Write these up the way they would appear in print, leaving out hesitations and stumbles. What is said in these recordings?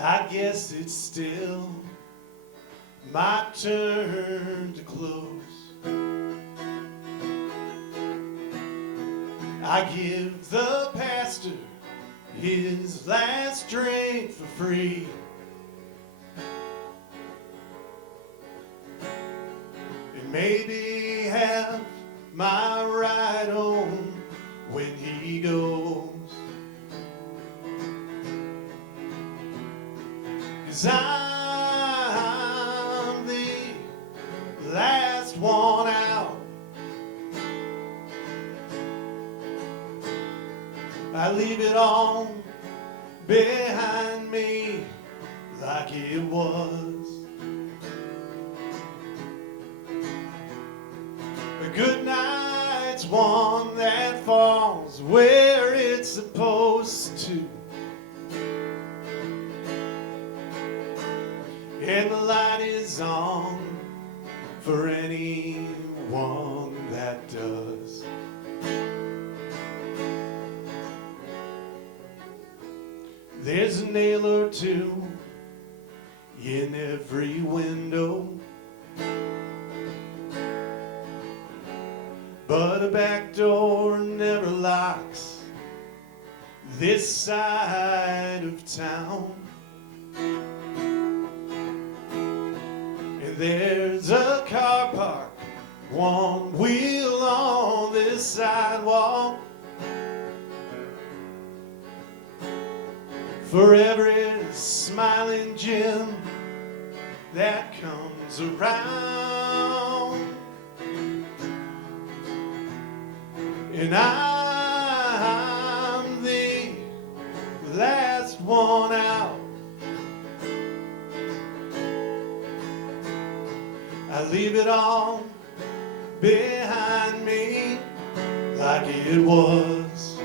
I guess it's still my turn to close. I give the pastor his last drink for free. And maybe have my ride home when he goes. 'Cause I'm the last one out. I leave it all behind me like it was. A good night's one that falls where it's supposed to. And the light is on for anyone that does. There's a nail or two in every window, but a back door never locks this side of town. And there's a car park, one wheel on this sidewalk, for every smiling Jim that comes around. And I'm the last one out. I leave it all behind me like it was.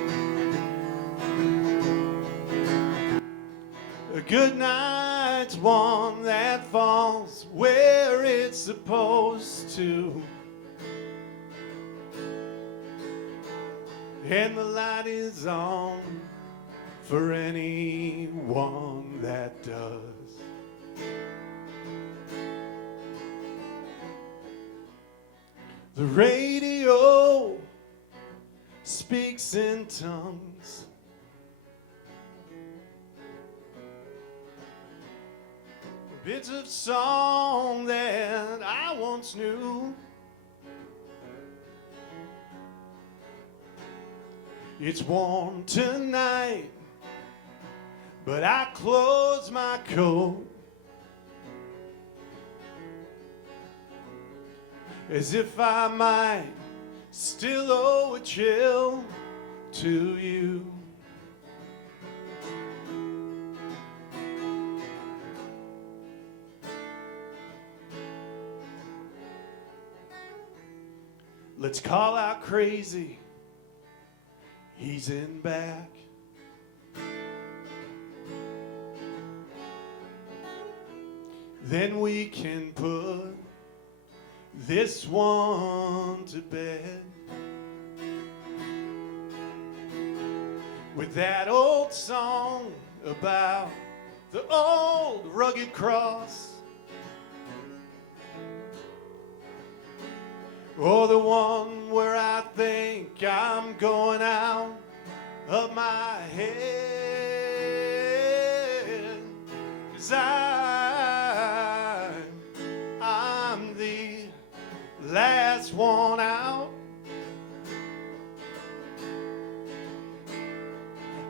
A good night's one that falls where it's supposed to. And the light is on for anyone that does. The radio speaks in tongues. Bits of song that I once knew. It's warm tonight, but I close my coat as if I might still owe a chill to you. Let's call out crazy, he's in back. Then we can put this one to bed with that old song about the old rugged cross. Or the one where I think I'm going out of my head. 'Cause I'm the last one out.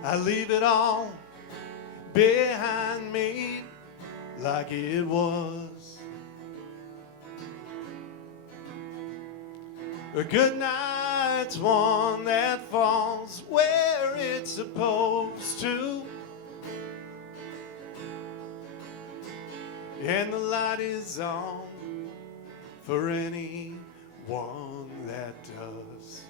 I leave it all behind me like it was. A good night's one that falls where it's supposed to. And the light is on for anyone that does.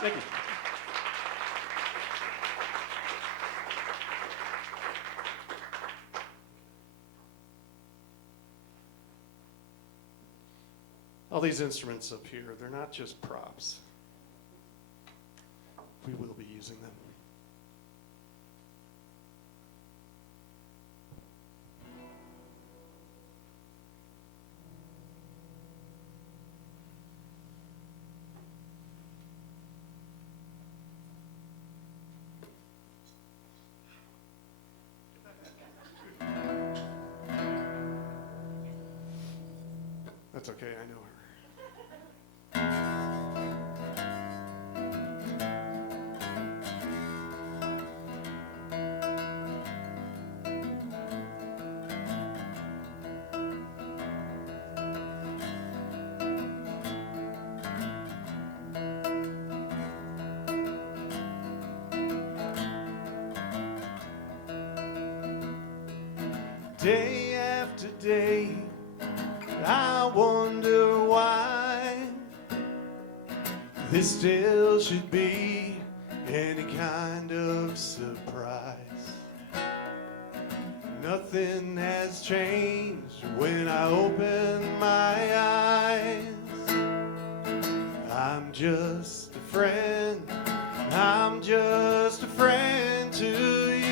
Thank you. All these instruments up here, they're not just props. We will be using them. That's okay, I know her. Day after day, I wonder why this still should be any kind of surprise. Nothing has changed when I open my eyes. I'm just a friend, I'm just a friend to you.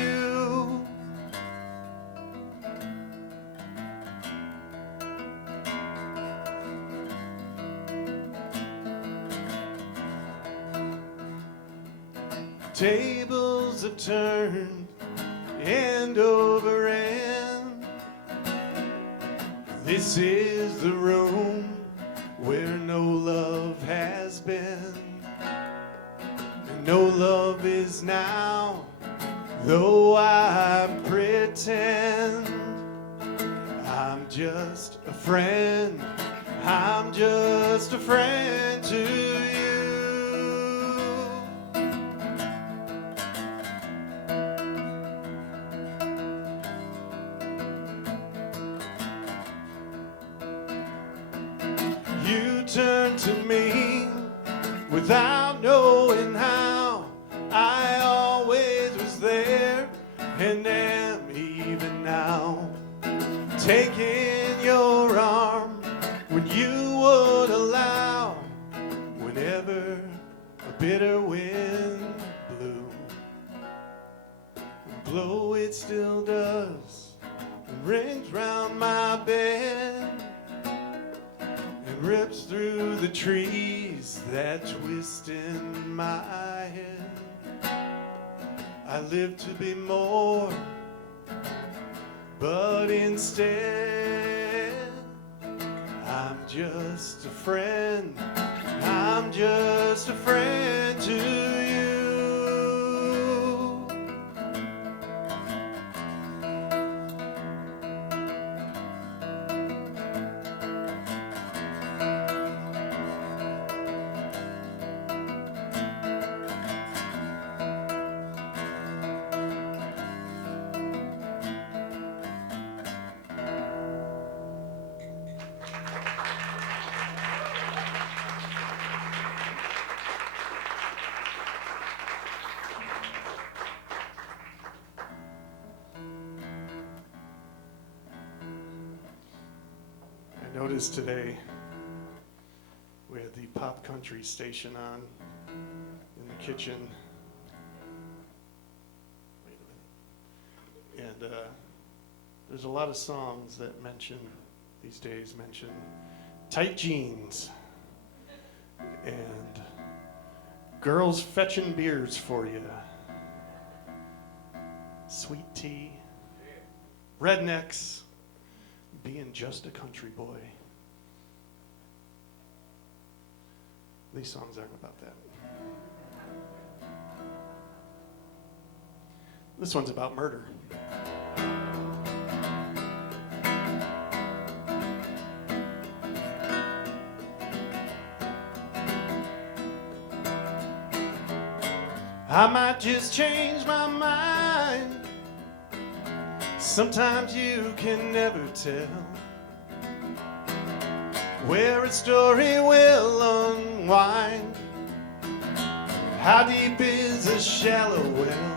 Tables have turned end over end. This is the room where no love has been. And no love is now, though I pretend. I'm just a friend, I'm just a friend to you. You turned to me without knowing how. I always was there and am even now. Taking your arm when you would allow. Whenever a bitter wind blew, blow it still does, and rings round my bed. Rips through the trees that twist in my head. I live to be more, but instead I'm just a friend, I'm just a friend to you. I noticed today we had the pop country station on in the kitchen. Wait a minute. And there's a lot of songs that these days mention tight jeans and girls fetching beers for you, sweet tea, rednecks, being just a country boy. These songs aren't about that. This one's about murder. I might just change my mind. Sometimes you can never tell where a story will unwind. How deep is a shallow well?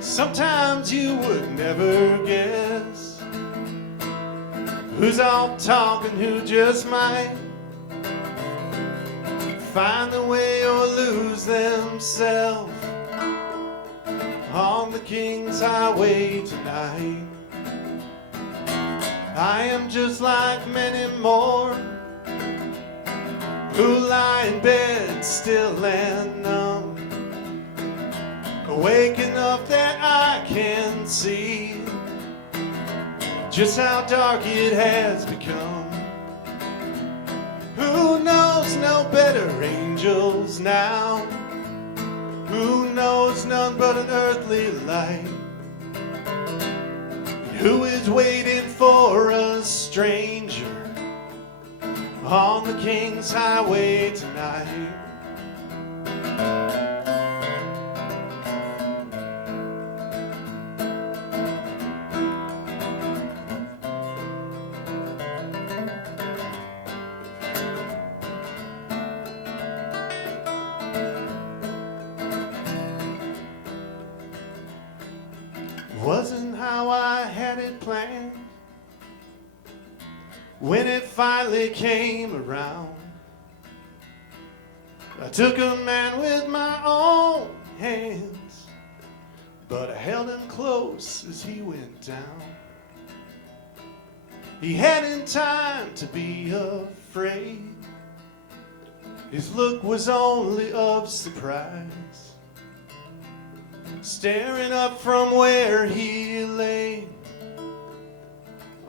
Sometimes you would never guess Who's all talking, who just might find the way or lose themselves on the King's Highway tonight. I am just like many more who lie in bed still and numb, awake enough that I can see just how dark it has become. Who knows no better angels now? Who knows none but an earthly light? Who is waiting for a stranger on the King's Highway tonight? Wasn't how I had it planned when it finally came around. I took a man with my own hands, but I held him close as he went down. He hadn't time to be afraid. His look was only of surprise, staring up from where he lay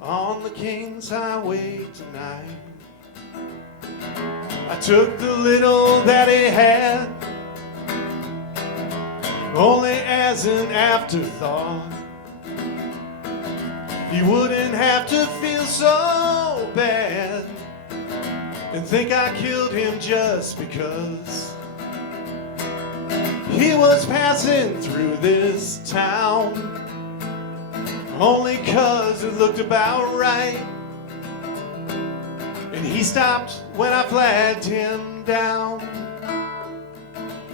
on the King's Highway tonight. I took the little that he had only as an afterthought. He wouldn't have to feel so bad and think I killed him just because he was passing through this town, only 'cause it looked about right. And he stopped when I flagged him down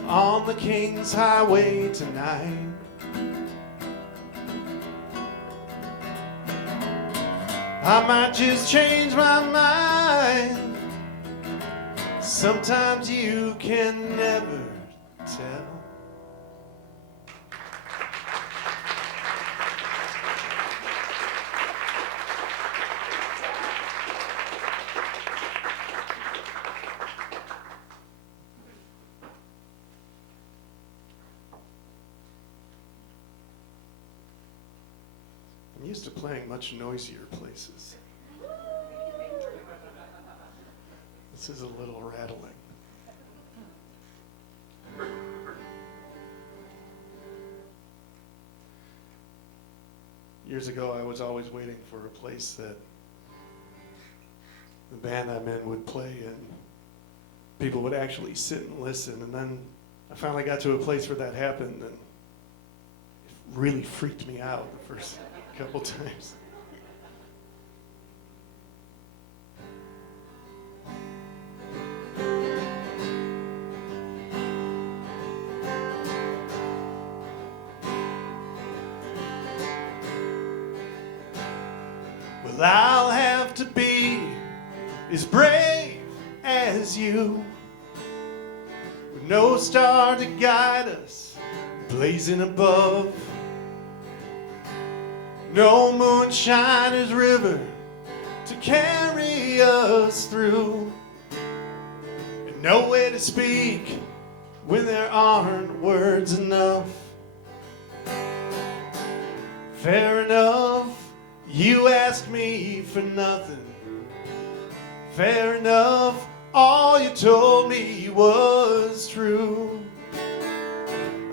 on the King's Highway tonight. I might just change my mind. Sometimes you can never tell. I'm used to playing much noisier places. This is a little rattling. Years ago, I was always waiting for a place that the band I'm in would play and people would actually sit and listen. And then I finally got to a place where that happened, and it really freaked me out the first couple times. Well, I'll have to be as brave as you, with no star to guide us, blazing above. No moonshiner's river to carry us through, and no way to speak when there aren't words enough. Fair enough, you asked me for nothing. Fair enough, all you told me was true.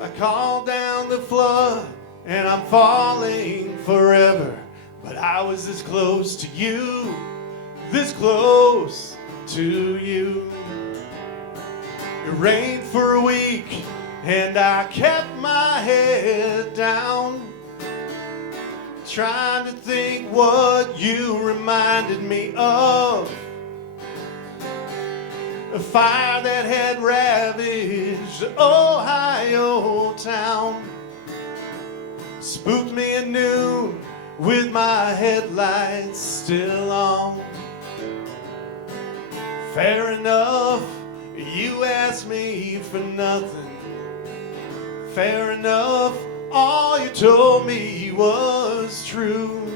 I called down the flood and I'm falling forever, but I was this close to you, this close to you. It rained for a week and I kept my head down, trying to think what you reminded me of. A fire that had ravaged the Ohio town, spooked me at noon with my headlights still on. Fair enough, you asked me for nothing. Fair enough, all you told me was true.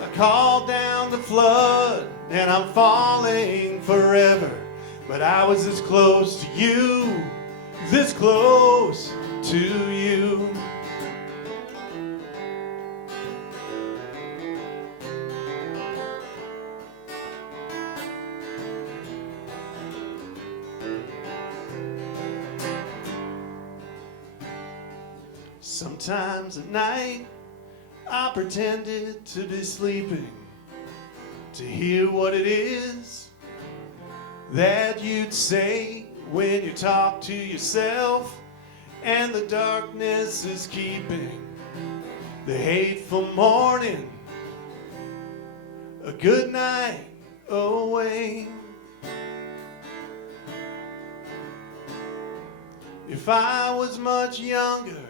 I called down the flood and I'm falling forever, but I was this close to you, this close to you. Sometimes at night I pretended to be sleeping, to hear what it is that you'd say when you talk to yourself, and the darkness is keeping the hateful morning a good night away. If I was much younger,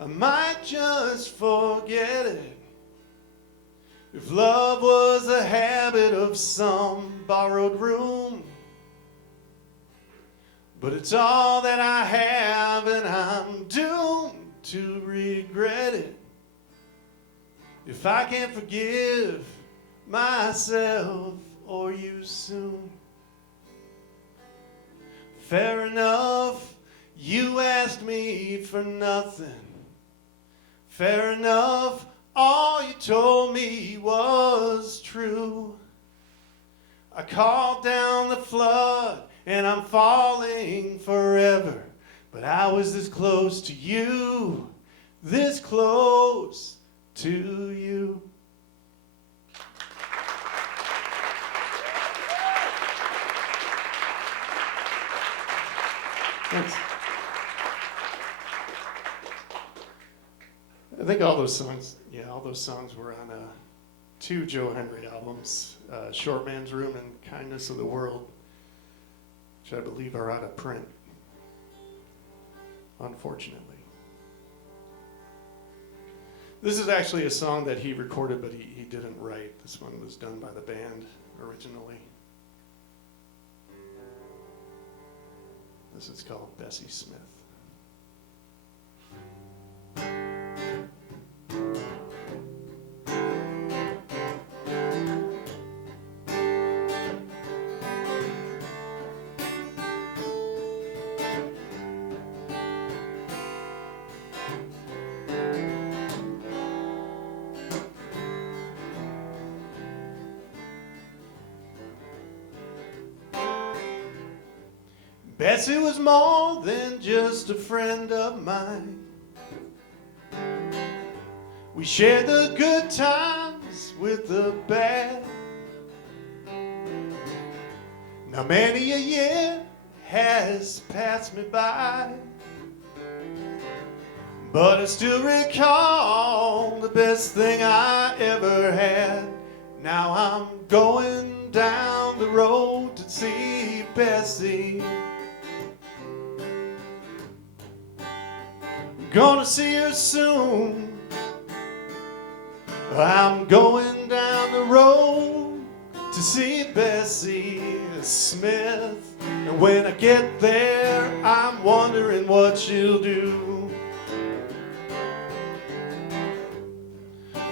I might just forget it. If love was a habit of some borrowed room, but it's all that I have and I'm doomed to regret it. If I can't forgive myself or you soon. Fair enough, you asked me for nothing. Fair enough, all you told me was true. I called down the flood and I'm falling forever, but I was this close to you, this close to you. Thanks. I think all those songs were on 2 Joe Henry albums, Short Man's Room and Kindness of the World, which I believe are out of print, unfortunately. This is actually a song that he recorded, but he didn't write. This one was done by the band originally. This is called Bessie Smith. Bessie was more than just a friend of mine. We shared the good times with the bad. Now many a year has passed me by, but I still recall the best thing I ever had. Now I'm going down the road to see Bessie. Gonna see her soon. I'm going down the road to see Bessie Smith. And when I get there, I'm wondering what she'll do.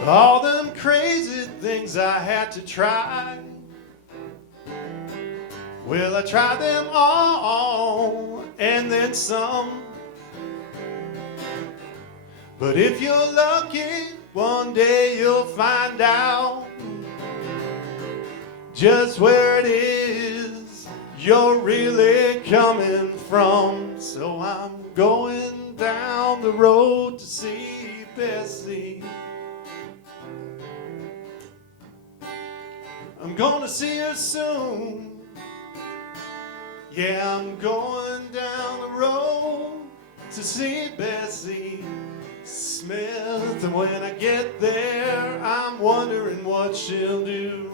All them crazy things I had to try, well, I tried them all and then some. But if you're lucky, one day you'll find out just where it is you're really coming from. So I'm going down the road to see Bessie. I'm gonna see her soon. Yeah, I'm going down the road to see Bessie Smith. And when I get there, I'm wondering what she'll do.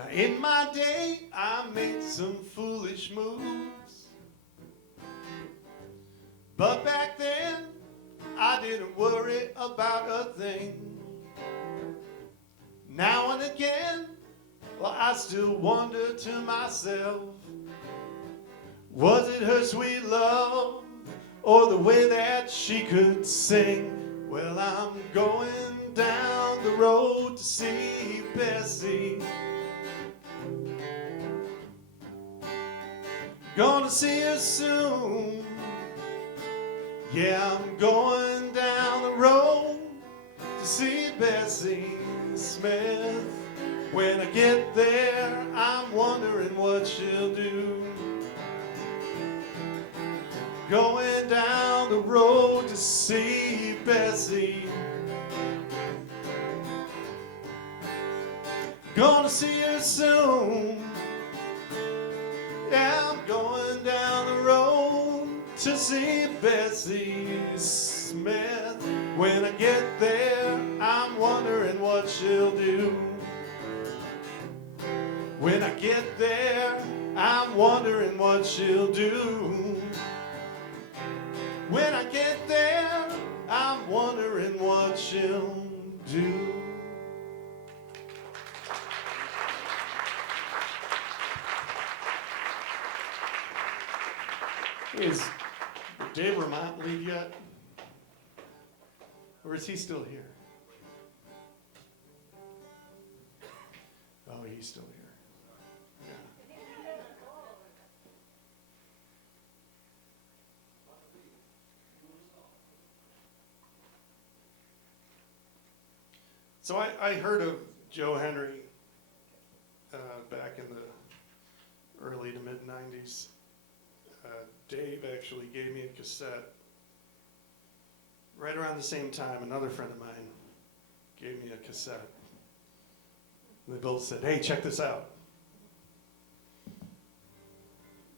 Now in my day, I made some foolish moves. But back then, I didn't worry about a thing. Now and again, well, I still wonder to myself, was it her sweet love or the way that she could sing? Well, I'm going down the road to see Bessie. Gonna see her soon. Yeah, I'm going down the road to see Bessie Smith. When I get there, I'm wondering what she'll do. Going down the road to see Bessie. Gonna see her soon. Yeah, I'm going down the road to see Bessie Smith. When I get there, I'm wondering what she'll do. When I get there, I'm wondering what she'll do. When I get there, I'm wondering what she'll do. Is Dave Vermont leave yet? Or is he still here? Oh, he's still here. Yeah. So I heard of Joe Henry back in the early to mid 90s. Dave actually gave me a cassette. Right around the same time, another friend of mine gave me a cassette. And they both said, hey, check this out.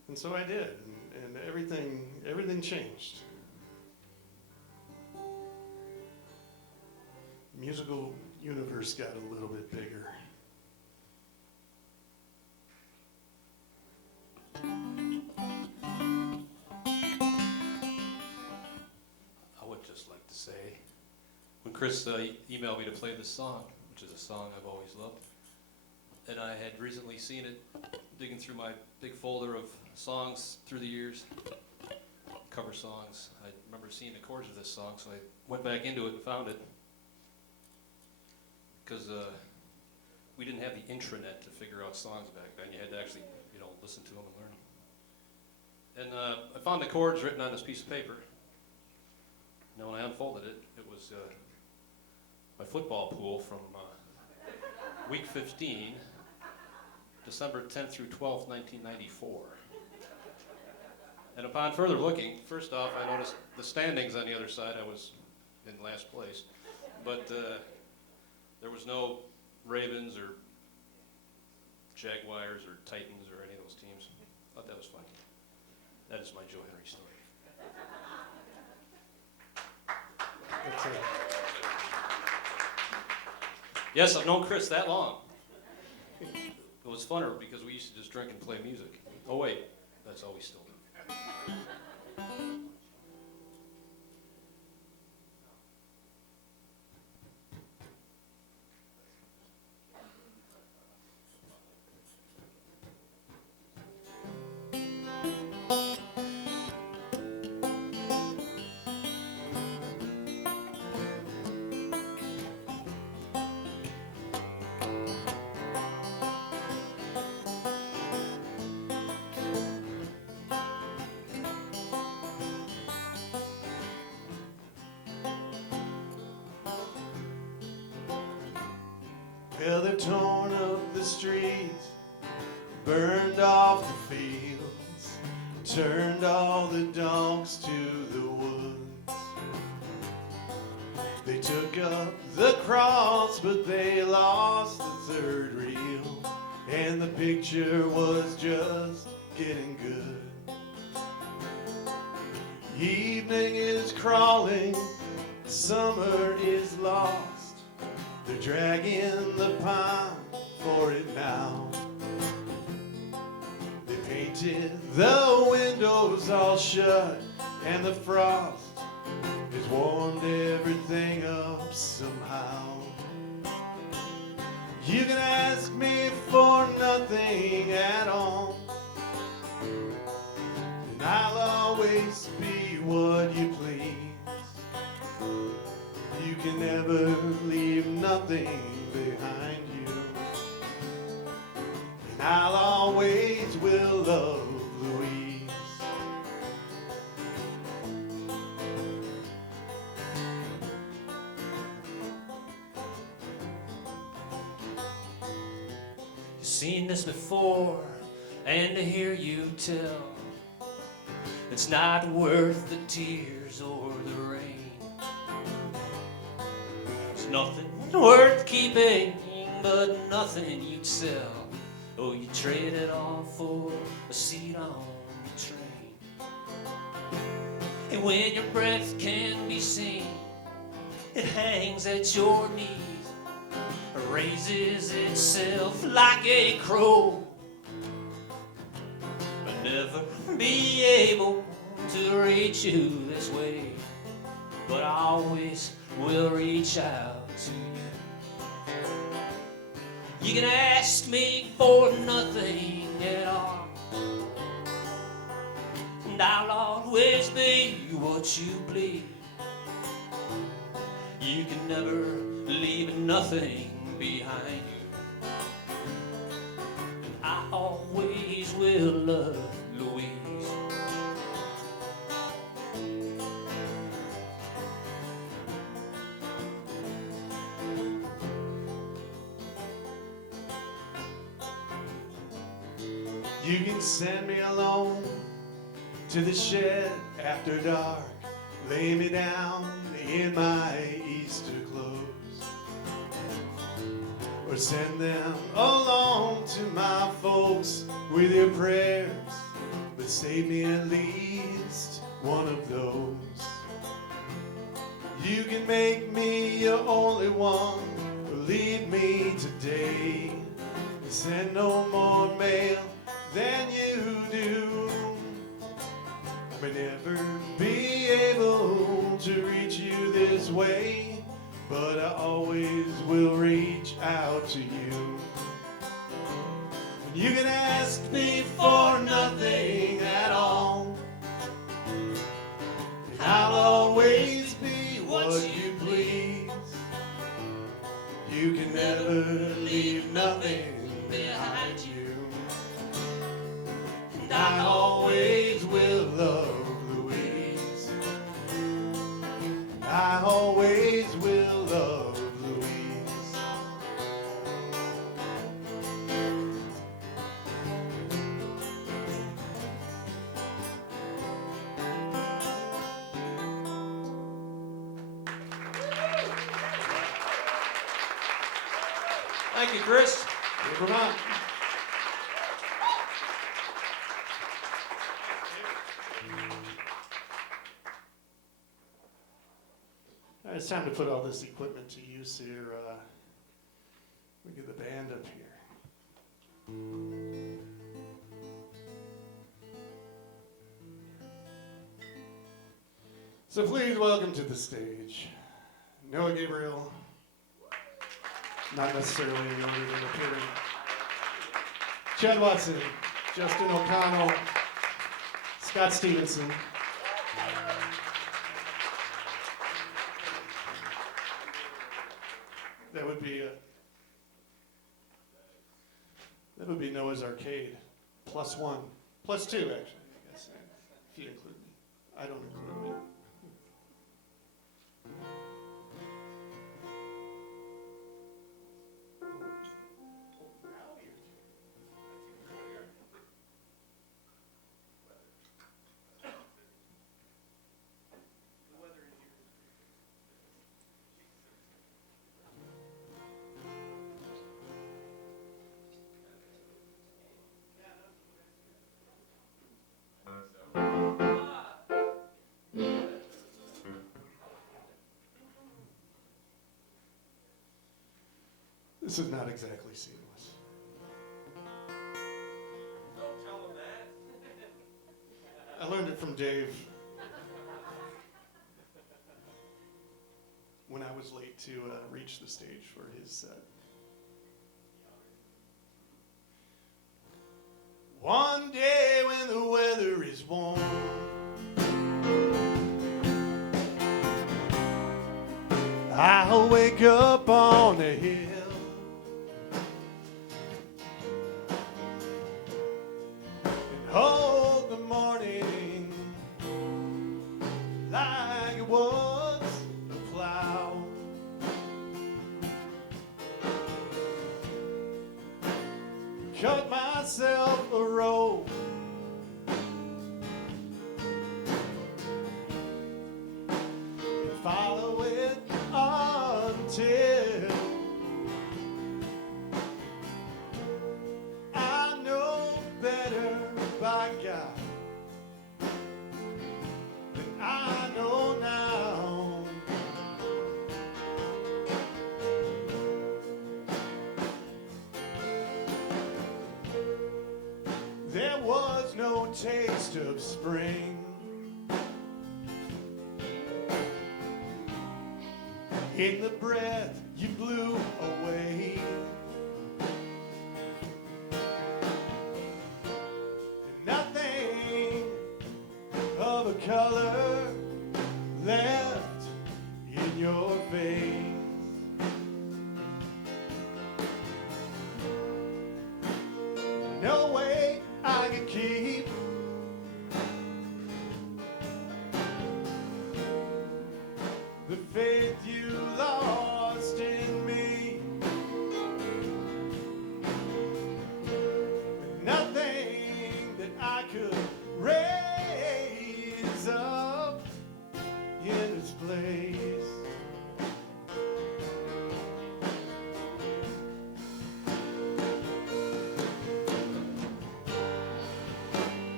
And so I did, and everything changed. The musical universe got a little bit bigger. Say, when Chris emailed me to play this song, which is a song I've always loved, and I had recently seen it, digging through my big folder of songs through the years, cover songs. I remember seeing the chords of this song, so I went back into it and found it, because we didn't have the intranet to figure out songs back then. You had to actually, listen to them and learn them. And I found the chords written on this piece of paper. Now, when I unfolded it, it was my football pool from week 15, December 10th through 12th, 1994. And upon further looking, first off, I noticed the standings on the other side. I was in last place. But there was no Ravens or Jaguars or Titans or any of those teams. I thought that was funny. That is my Joe Henry story. That's it. Yes, I've known Chris that long. It was funner because we used to just drink and play music. Oh wait, that's all we still do. Well, they've torn up the streets, burned off the fields, turned all the dogs to the woods. They took up the cross, but they lost the third reel, and the picture was just getting good. Evening is crawling, summer is lost. They're dragging the pine for it now. frigid, the windows all shut, and the frost has warmed everything up somehow. You can ask me for nothing at all, and I'll always be what you please. You can never leave nothing behind you, and I'll always will love Louise. You've seen this before, and to hear you tell, it's not worth the tears or the rain. There's nothing worth keeping, but nothing you'd sell. Oh, you trade it all for a seat on the train. And when your breath can be seen, it hangs at your knees, raises itself like a crow, but never be able to reach you this way. But I always will reach out to you. You can ask me for nothing at all, and I'll always be what you please. You can never leave nothing behind you, and I always will love Louise. You can send me alone to the shed after dark, lay me down in my Easter clothes, or send them along to my folks with your prayers, but save me at least one of those. You can make me your only one, or leave me today, and send no more mail than you do. I may never be able to reach you this way, but I always will reach out to you. You can ask me for nothing at all, and I'll always be what you please. You can never leave nothing behind you, and I always will love Louise. I always will love Louise. Thank you, Chris. Here, Vermont. All right, it's time to put all this equipment to use here. We get the band up here. So please welcome to the stage Noah Gabriel, not necessarily in order than appearing, Chad Watson, Justin O'Connell, Scott Stevenson. That would be Noah's Arcade, +1, +2 actually, I guess, if you include me. I don't include me. This is not exactly seamless. Don't tell them that. from Dave when I was late to reach the stage for his set. One day when the weather is warm, I'll wake up on the hill and hold the morning like it was a plow. Cut myself a rope and follow it until I know better, by God, than I know now. There was no taste of spring in the breath you blew away, and nothing of a color left in your face. No way I could keep the faith you lost in me. Nothing that I could raise up in its place.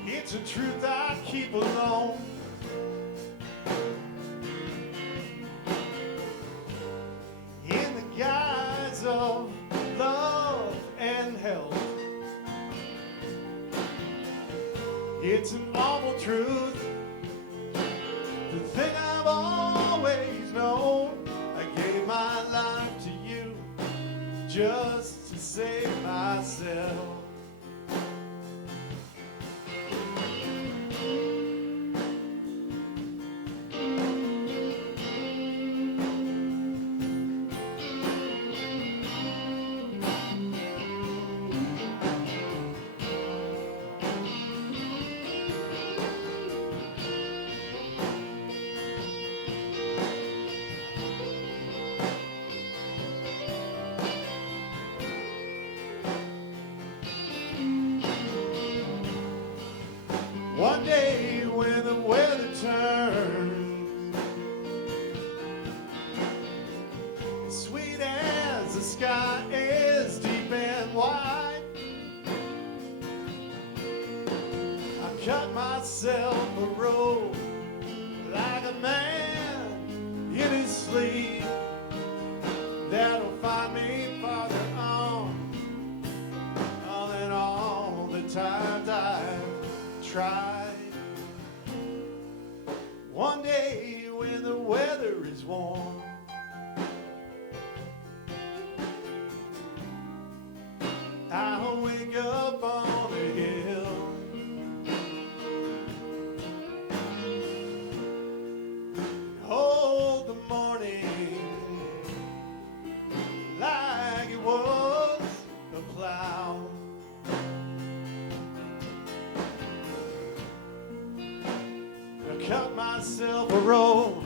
It's a truth I keep alone. In the guise of love and health. It's an awful truth, the thing I've always known. I gave my life to you just to save myself. One day when the weather turns, as sweet as the sky is deep and wide, I cut myself a rope like a man in his sleep. That'll find me farther on than all the times I've tried. One day when the weather is warm, I'll wake up on a hill and hold the morning like it was a plow. I cut myself a rope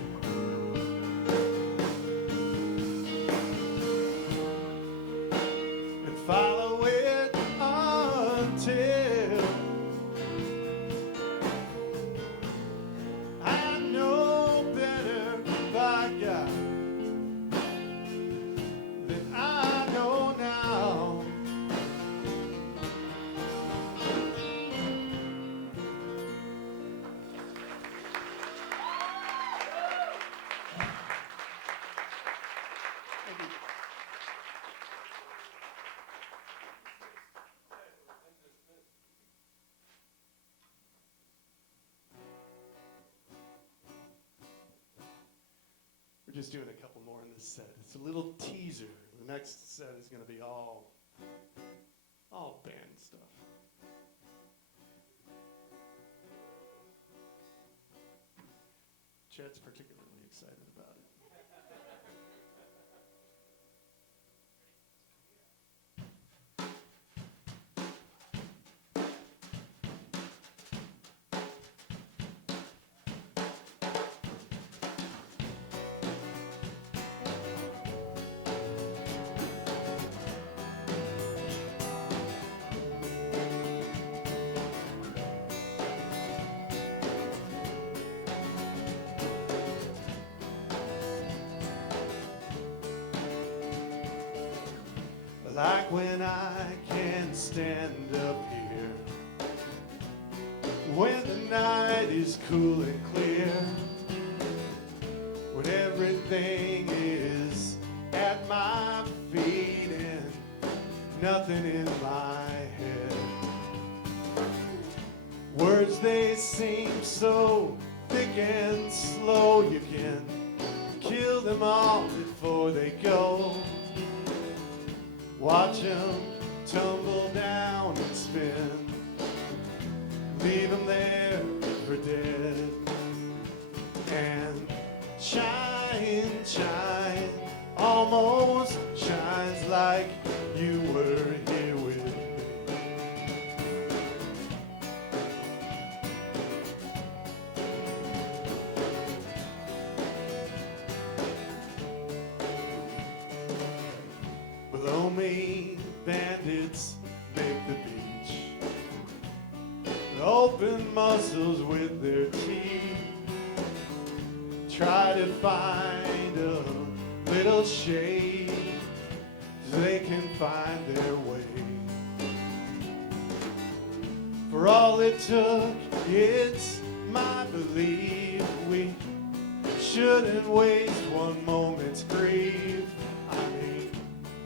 and follow it until just doing a couple more in this set. It's a little teaser. The next set is going to be all band stuff. Chet's particularly excited about it. Like when I can stand up here, when the night is cool and clear, when everything is at my feet and nothing in my head. Words, they seem so thick and slow, you can kill them all before they go. Watch them tumble down and spin, leave them there for dead. And shine, shine, almost shines like you were here with me. Below me, bandits make the beach, open muscles with their teeth, try to find a little shade so they can find their way. For all it took, it's my belief we shouldn't waste one moment's grief. I mean,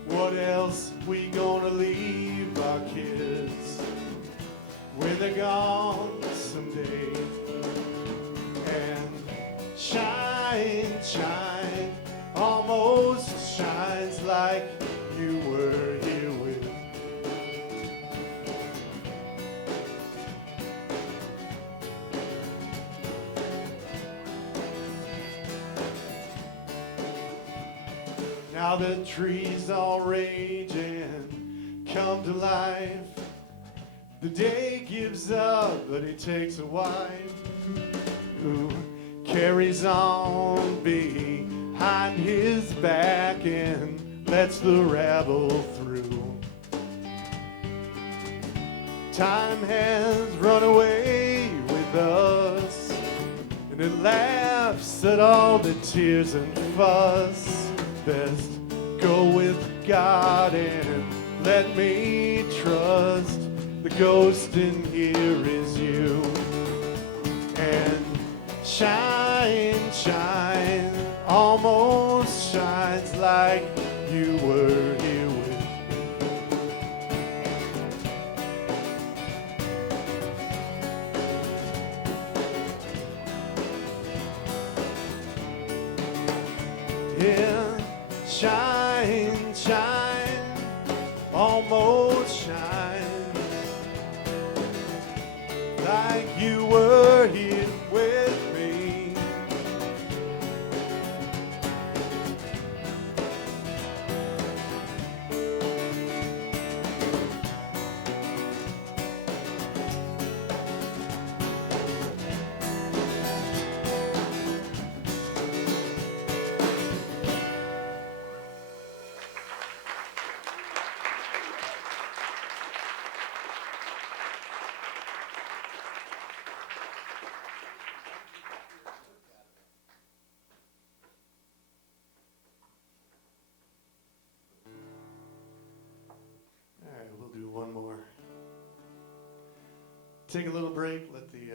what else we gonna leave our kids when they're gone someday? And shine, shine, almost shines like you were here with me. Now the trees all rage and come to life. The day gives up, but it takes a wife who carries on behind his back and lets the rabble through. Time has run away with us, and it laughs at all the tears and fuss. Best go with God and let me trust the ghost in here is you. And shine, shine, almost shines like you were here with me. Yeah, shine, shine, almost shine like you were here with me. All right, we'll do one more. Take a little break, let the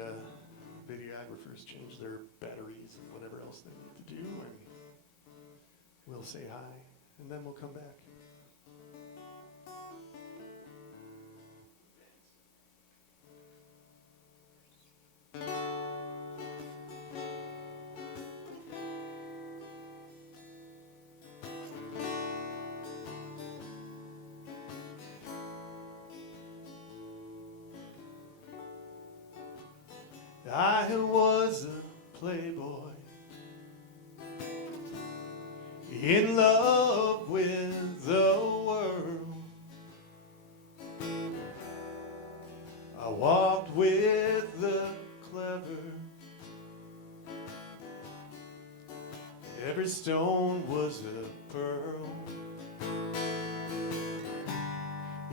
videographers change their batteries and whatever else they need to do, and we'll say hi, and then we'll come back. I was a playboy, in love with the world. I walked with the clever. Every stone was a pearl.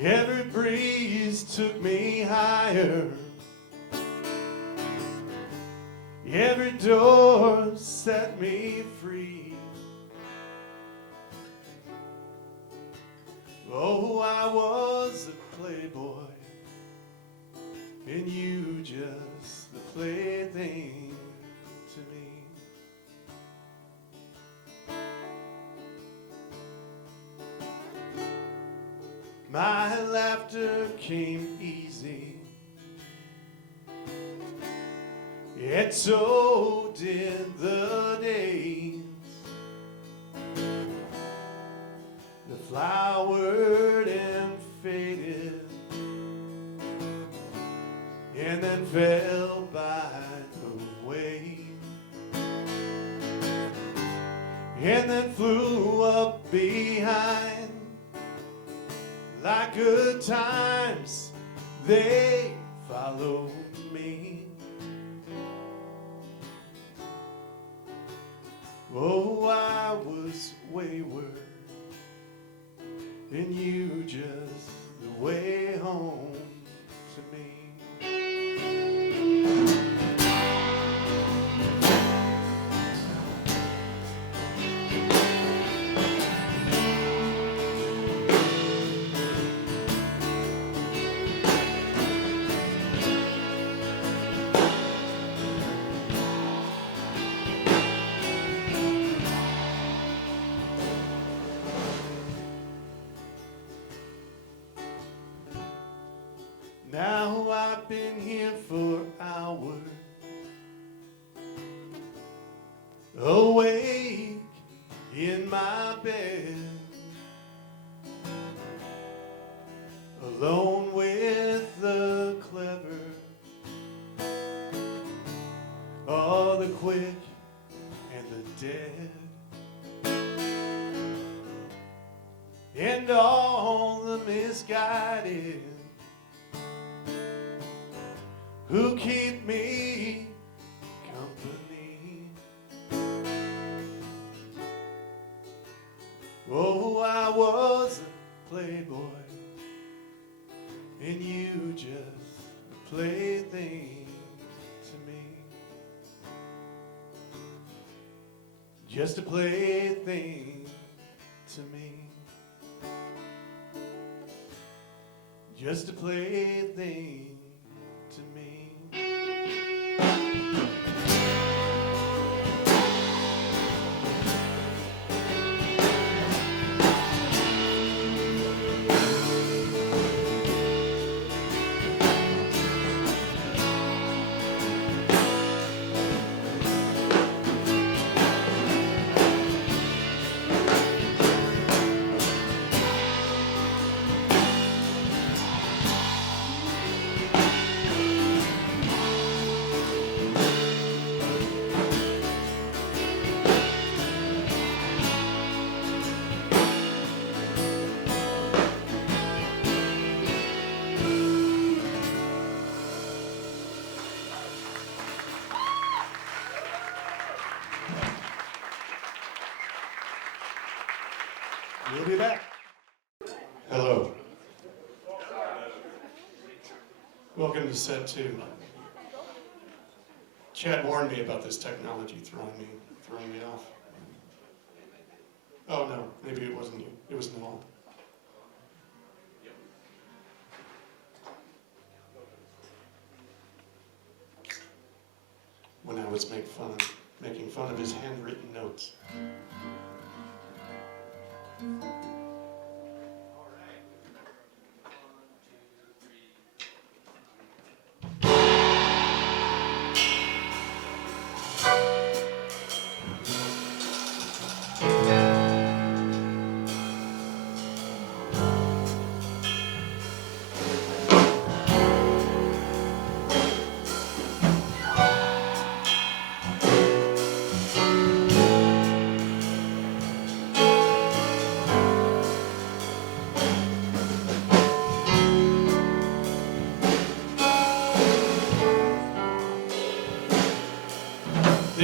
Every breeze took me higher. Every door set me free. Oh, I was a playboy, and you just the plaything to me. My laughter came easy, and so did the days. The flowered and faded, and then fell by the way, and then flew up behind. Like good times, they followed me. Oh, I was wayward, and you just the way home to me. Now I've been here for hours, awake in my bed, alone with the clever, all the quick and the dead, and all the misguided, who keep me company. Oh, I was a playboy, and you just a plaything to me. Just a plaything to me. Just a plaything to me. We'll be back. Hello. Welcome to set 2. Chad warned me about this technology throwing me off. Oh no, maybe it wasn't you. It was Noel. When I was making fun of his handwritten notes.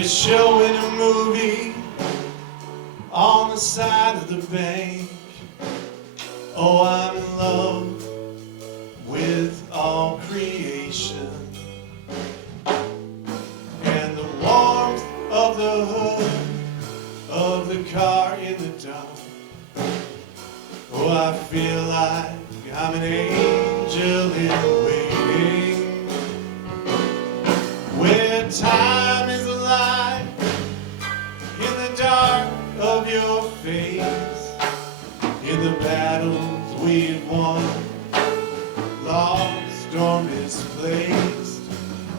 They're showing a movie on the side of the bank. Oh, I'm in love with all creation, and the warmth of the hood of the car in the dark. Oh, I feel like I'm an angel in waiting, where time is alive in the dark of your face, in the battles we've won, lost or misplaced,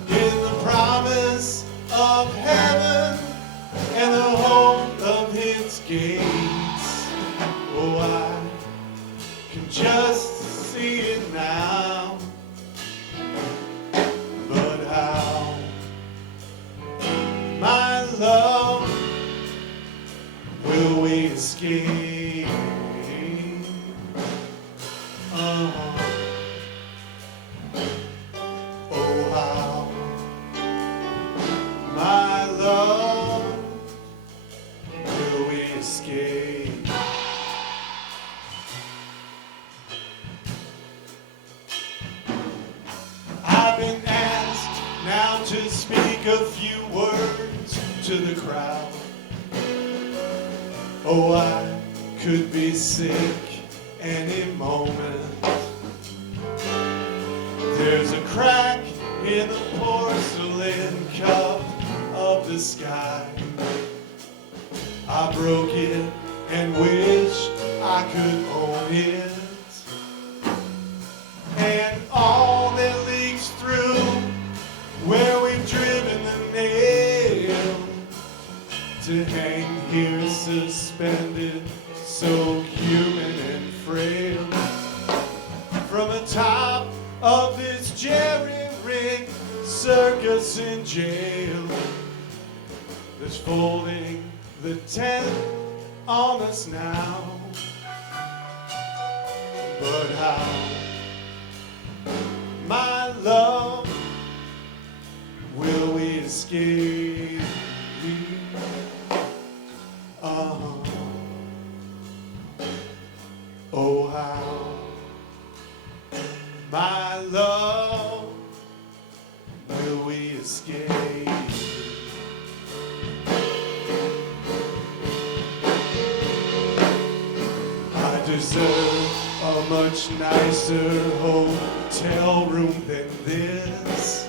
in the promise of heaven and the hope of its gates. Oh, I can just see it now, but how, my love, will we escape? Oh, how, my love, will we escape? I've been asked now to speak a few words to the crowd. Oh, I could be sick any moment. There's a crack in the porcelain cup of the sky. I broke it and wish I could own it. And all that leaks through where we've driven the nail to hang here suspended, so human and frail, from the top of this jerry-rigged circus in jail that's folding the tent on us now. But how, my love, will we escape? Oh, how, my love, will we escape? I deserve a much nicer hotel room than this,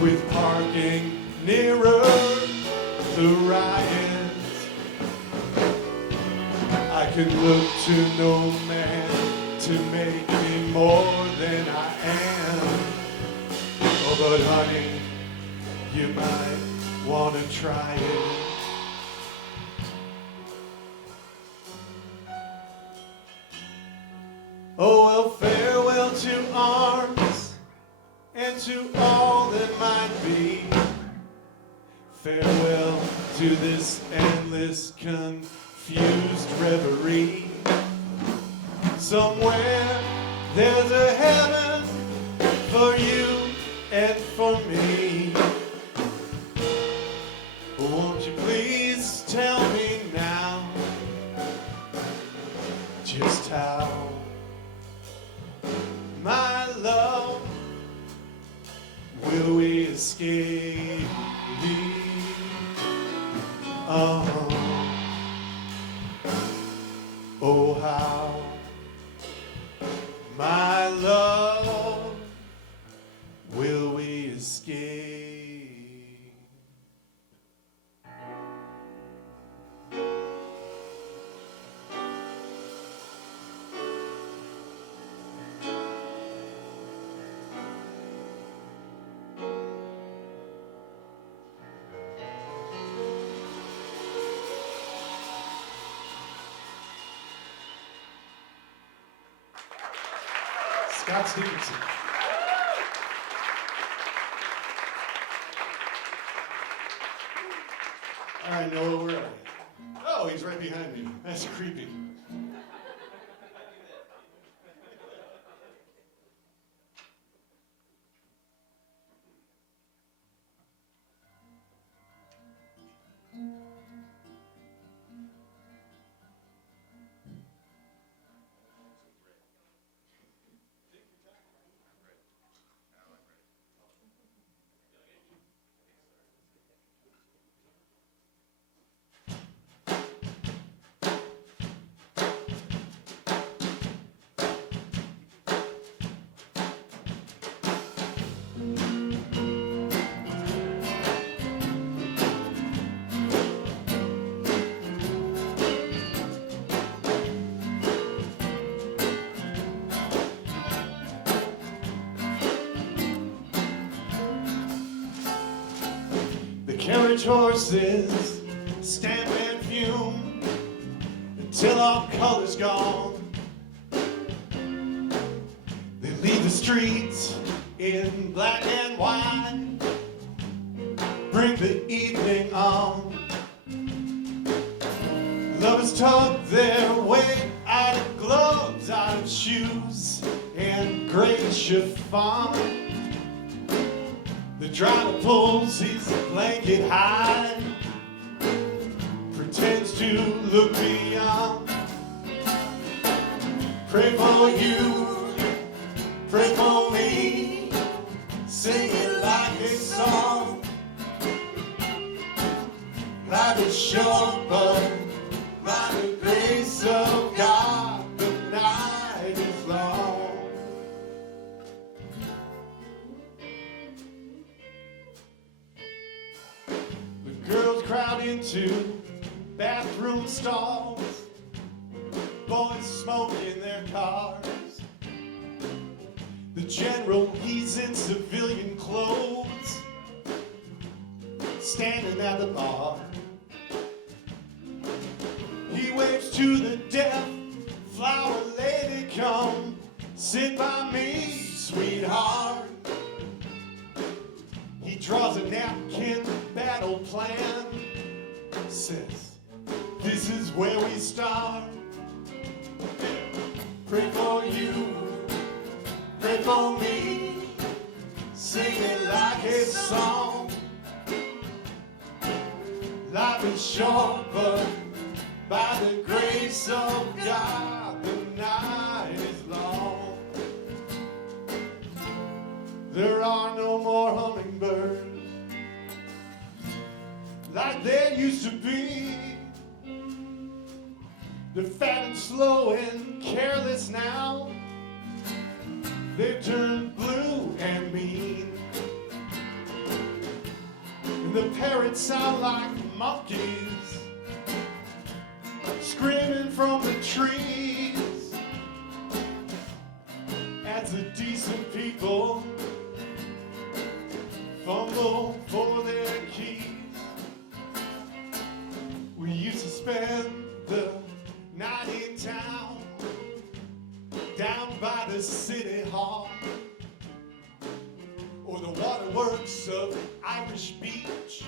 with parking nearer the riot. I can look to no man to make me more than I am. Oh, but honey, you might want to try it. Oh, well, farewell to arms and to all that might be. Farewell to this endless confused reverie. Somewhere there's a heaven for you and for me. Won't you please tell me now just how, my love, will we escape? Oh, how, my love, will we escape? Scott Stevenson. All right, Noah, where are you? Oh, he's right behind me. That's creepy. carriage horses stamp and fume until all color's gone. They leave the streets in black and white, bring the evening on. Lovers tug their way out of gloves, out of shoes, and gray chiffon. The driver pulls his blanket high, pretends to look beyond. Pray for you, pray for me, sing it like a song. Life is short, but by the grace of God, the night is long. The girls crowd into bathroom stalls, boys smoke in their cars. The general, he's in civilian clothes, standing at the bar. He waves to the deaf, flower lady, come sit by me, sweetheart. He draws a napkin battle plan, says, this is where we start. Pray for you, pray for me, sing it like a song. Life is short, but by the grace of God, the night is long. There are no more hummingbirds like there used to be. They're fat and slow and careless now. They've turned blue and mean. And the parrots sound like monkeys, screaming from the trees, as the decent people fumble for their keys. We used to spend the night in town, down by the city hall, or the waterworks of Irish Beach,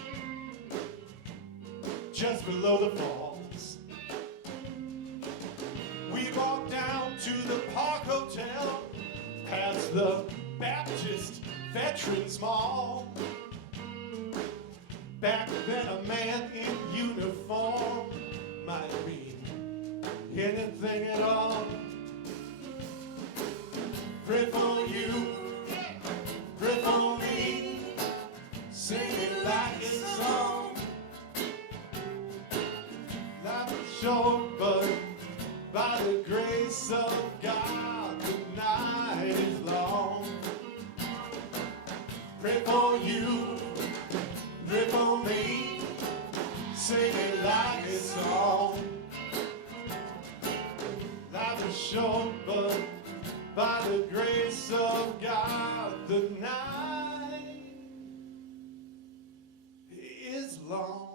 just below the falls. We walked down to the Park Hotel, past the Baptist Veterans Mall. Back then a man in uniform might mean anything at all. Pray for you, pray for me, sing it like a song. Life is short, but by the grace of God, the night is long. Pray for you, pray for me, sing it like a song. Life is short, but by the grace of God, the night is long.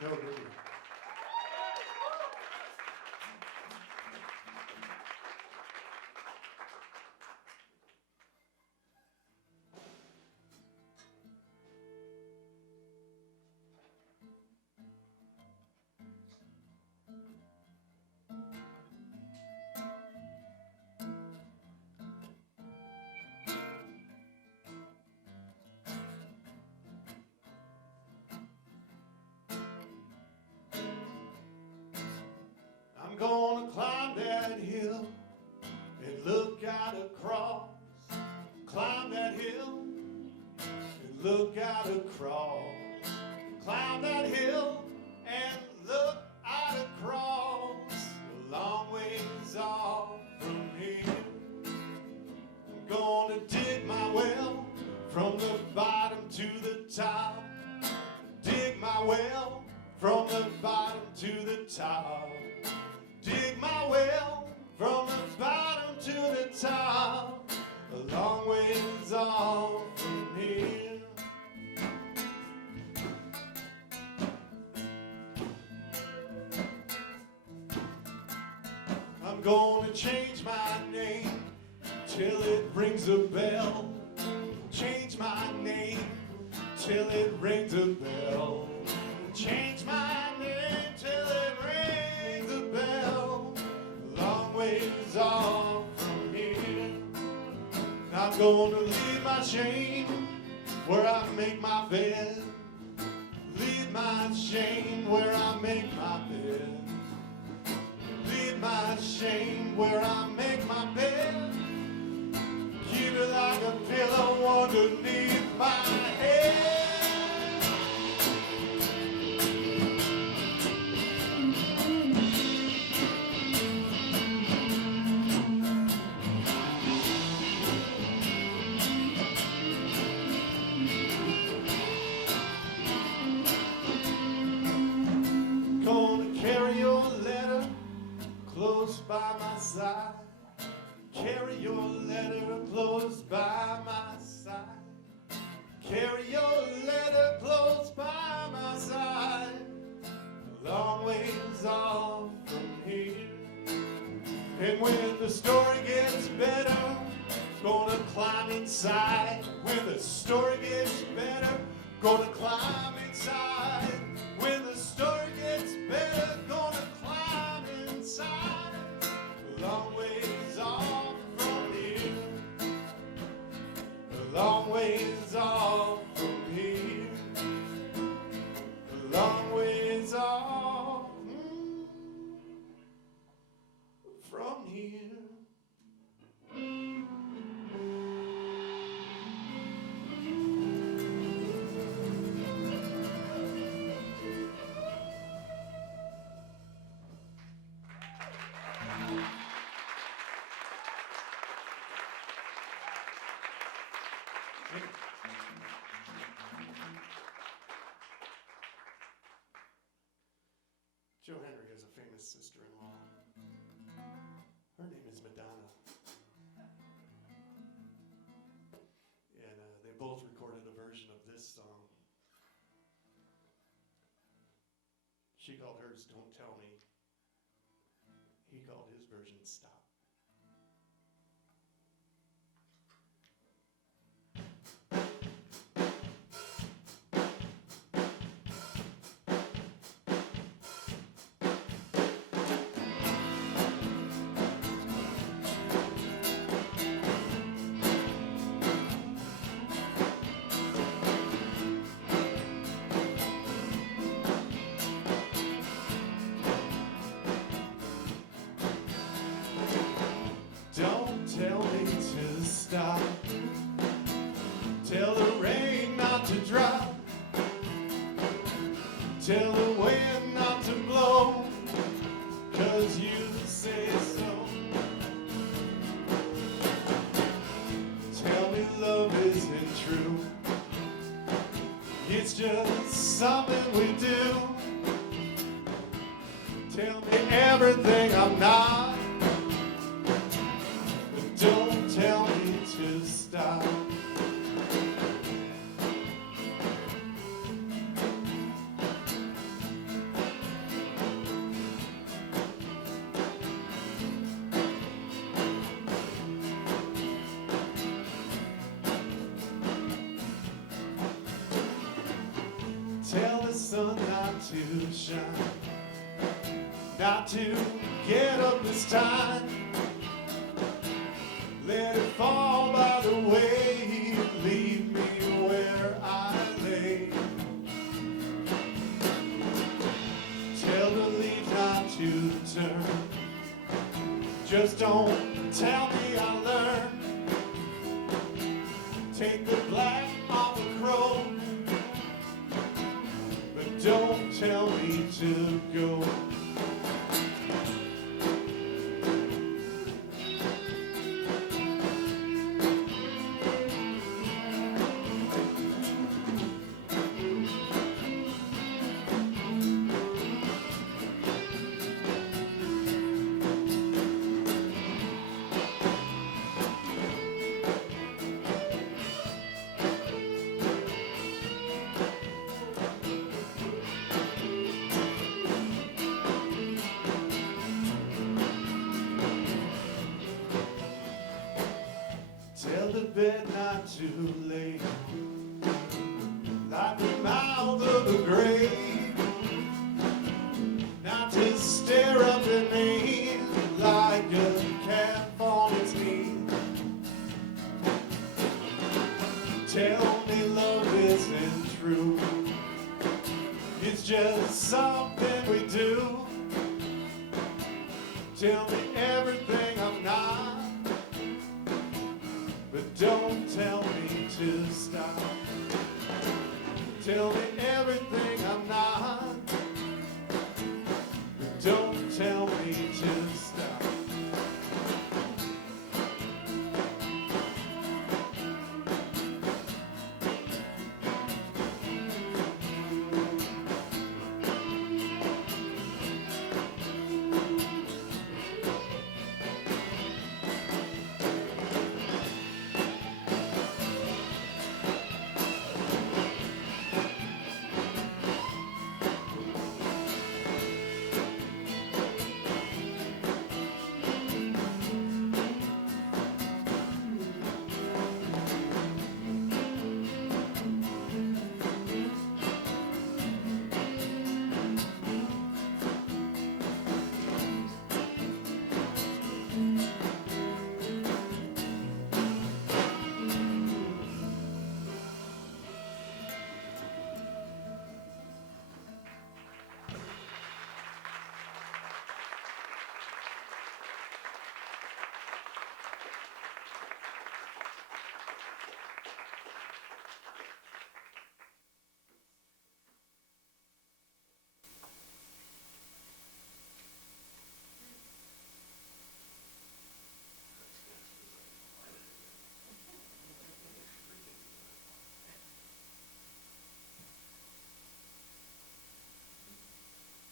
No, really. I'm gonna climb that hill and look out across. Climb that hill and look out across. Climb that hill and look out across. A long ways off from here. I'm gonna dig my well from the bottom to the top. top. Dig my well from the bottom to the top. A long ways off from here. I'm gonna change my name till it rings a bell. Change my name till it rings a bell. Change my name till it rings a bell. Long ways off from here. I'm gonna leave my shame where I make my bed. Leave my shame where I make my bed. Leave my shame where I make my bed. Keep it like a pillow underneath my head. Gonna carry your letter close by my side. Carry your letter close by my side. Carry your letter close by my side. A long ways off from here. And when the story gets better, gonna climb inside. When the story gets better, gonna climb inside. When the story gets better, gonna climb inside. A long ways off from here. A long ways off from here. A long ways off from here. Joe Henry has a famous sister-in-law. Her name is Madonna. And they both recorded a version of this song. She called hers Don't Tell Me. He called his version Stop. Don't tell me to stop. Tell the rain not to drop. Tell the wind not to blow. 'Cause you say so. Tell me love isn't true. It's just something we do. Tell me everything I'm not. Don't tell me to stop. Tell the sun not to shine, not to get up this time. Let it fall by the way, leave me where I lay. Tell the leaves not to turn, just don't tell me I learned. Take the black off the crow, but don't tell me to go. bed not too late, like the mouth of a grave, not to stare up at me like a cat on its knee. Tell me love isn't true, it's just something we do. Tell me everything I'm not, but don't tell me to stop. Tell me everything I'm not, but don't tell me to stop.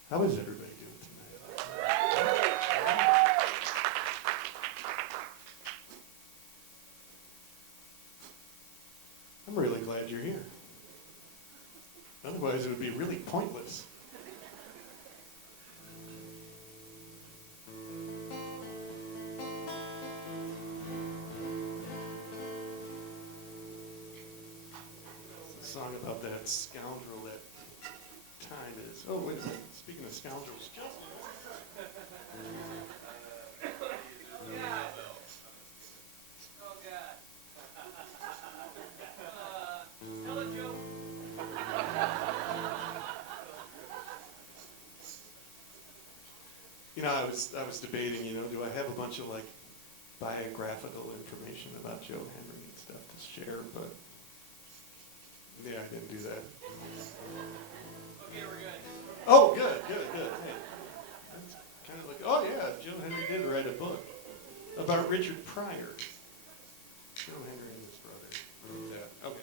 How is everybody doing tonight? I'm really glad you're here. Otherwise, it would be really pointless. It's a song about that scoundrel that time is. Oh, wait a minute. Speaking of scoundrels. You know, I was debating, do I have a bunch of like biographical information about Joe Henry and stuff to share, but yeah, I didn't do that. Okay, we're good. Oh, good. Hey, that's kind of like, oh yeah, Joe Henry did write a book about Richard Pryor. Joe Henry and his brother. Yeah. Okay.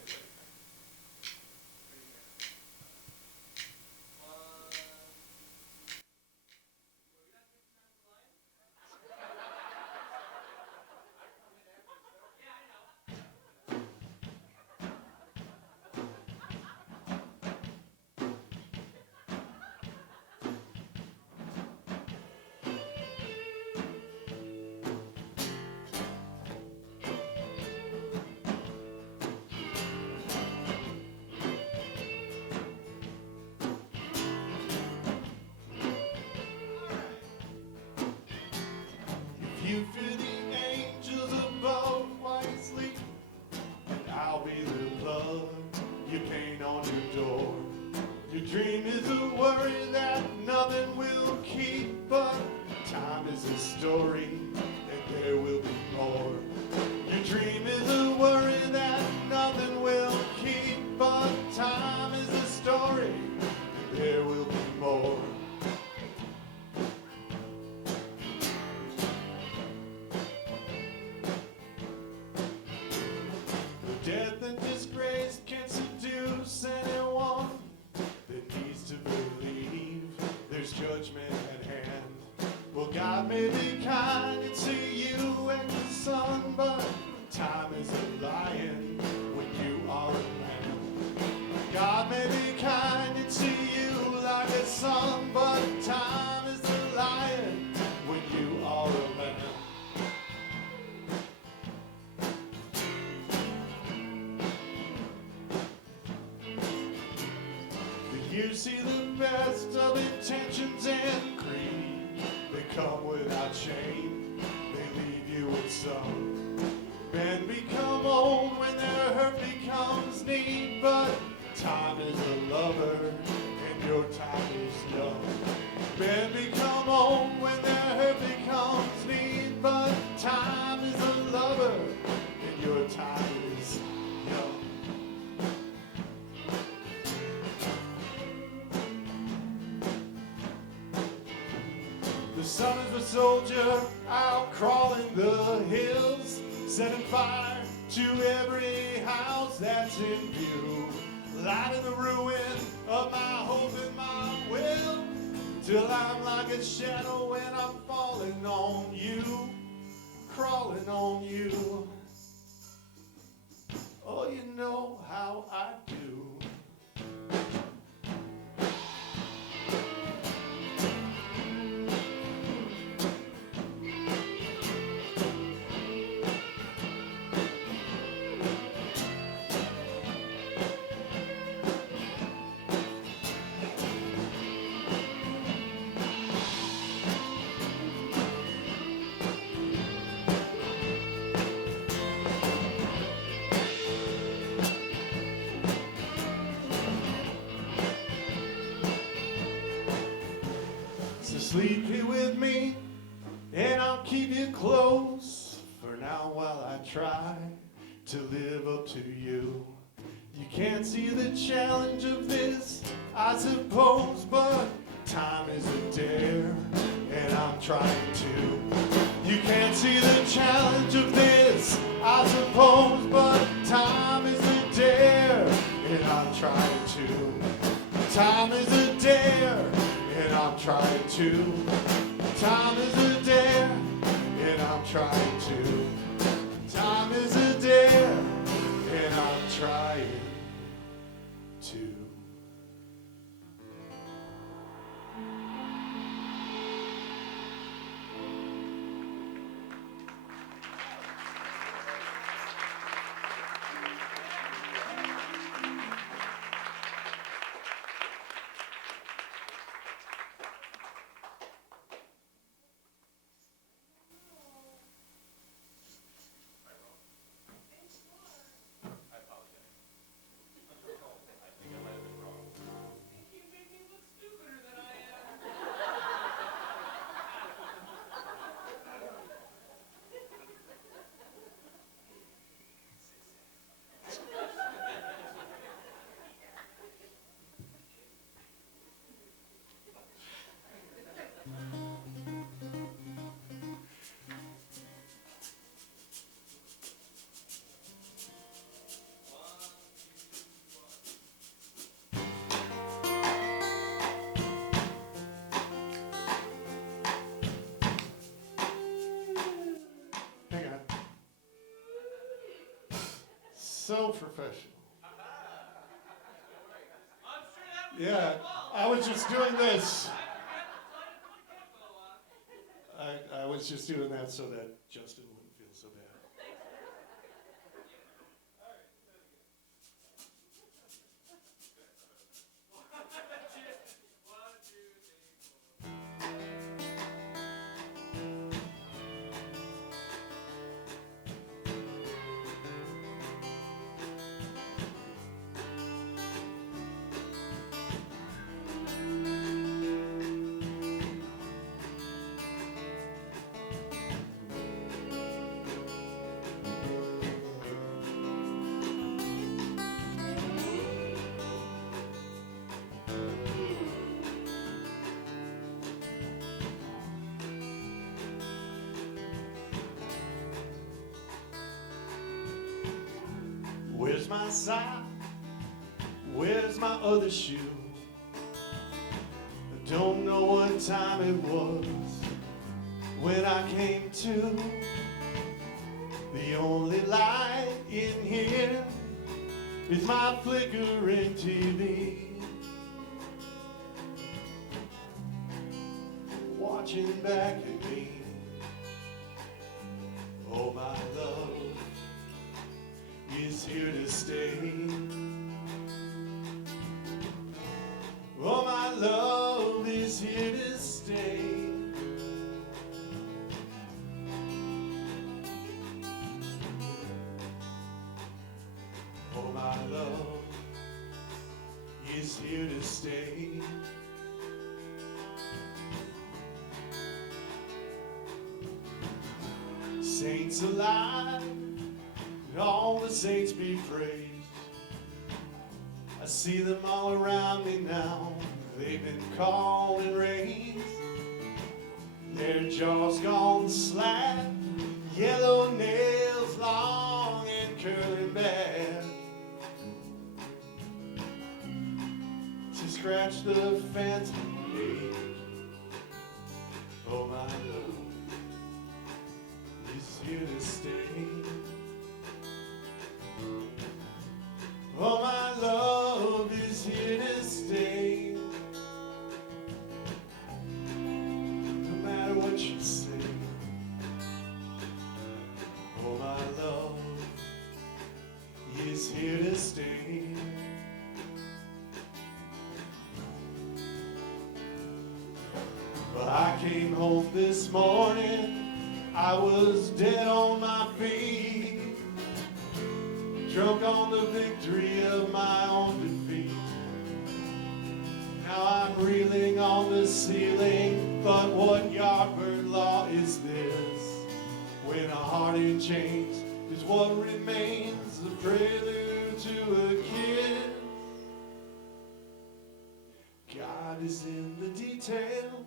You fear the angels above while you sleep, and I'll be the love you paint on your door. Your dream is a worry that nothing will keep, but time is a story, and there will be more. Your dream is a worry that nothing will keep, but time is a story, and there will be more. You see the best of intentions and greed. They come without shame, they leave you with some. Men become old when their hurt becomes need, but time is a lover and your time is young. Men become old when their hurt becomes need, but time is a lover and your time is young. The sun is a soldier out crawling the hills, setting fire to every house that's in view, lighting the ruin of my hope and my will, till I'm like a shadow when I'm falling on you, crawling on you. Oh, you know how I do. So sleep here with me, and I'll keep you close for now while I try to live up to you. You can't see the challenge of this, I suppose, but time is a dare, and I'm trying to. You can't see the challenge of this, I suppose, but time is a dare, and I'm trying to. Time is a dare, and I'm trying to. Time is a dare, and I'm trying to. Time is a dare, and I'm trying to. You make me look stupider than I am. Hang on. So professional. I'm sure that was Yeah, I was just doing this. I was just doing that so that Justin wouldn't feel so bad. Where's my sock? Where's my other shoe? I don't know what time it was when I came to. The only light in here is my flickering TV. Watching back at me. Oh, my love is here to stay. here to stay. Saints alive, and all the saints be praised. I see them all around me now. They've been called and raised. Their jaws gone slack, yellow nails long and curling back. To scratch the phantom ache. Oh, my love is here to stay. Oh, my love is here to stay. No matter what you say. Oh, my love is here to stay. Well, I came home this morning, I was dead on my feet, drunk on the victory of my own defeat. Now I'm reeling on the ceiling, but what Yardbird law is this? When a heart in chains is what remains, the prelude to a kiss. God is in the details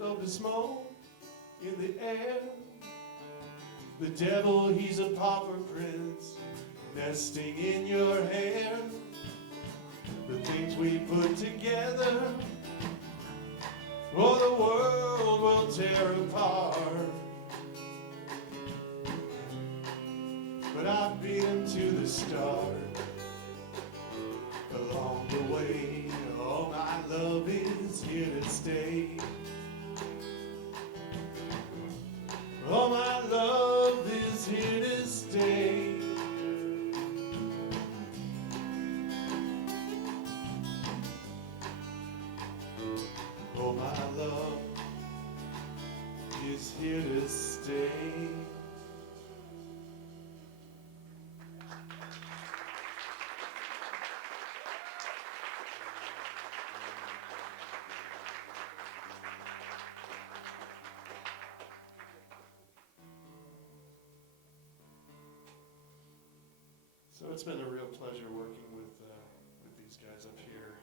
of the smoke in the air. The devil, he's a pauper prince, nesting in your hair. The things we put together, oh, the world will tear apart. But I've beat him to the start. Along the way, oh, my love is here to stay. Oh, my love is here to stay. Oh, my love is here to stay. So it's been a real pleasure working with these guys up here.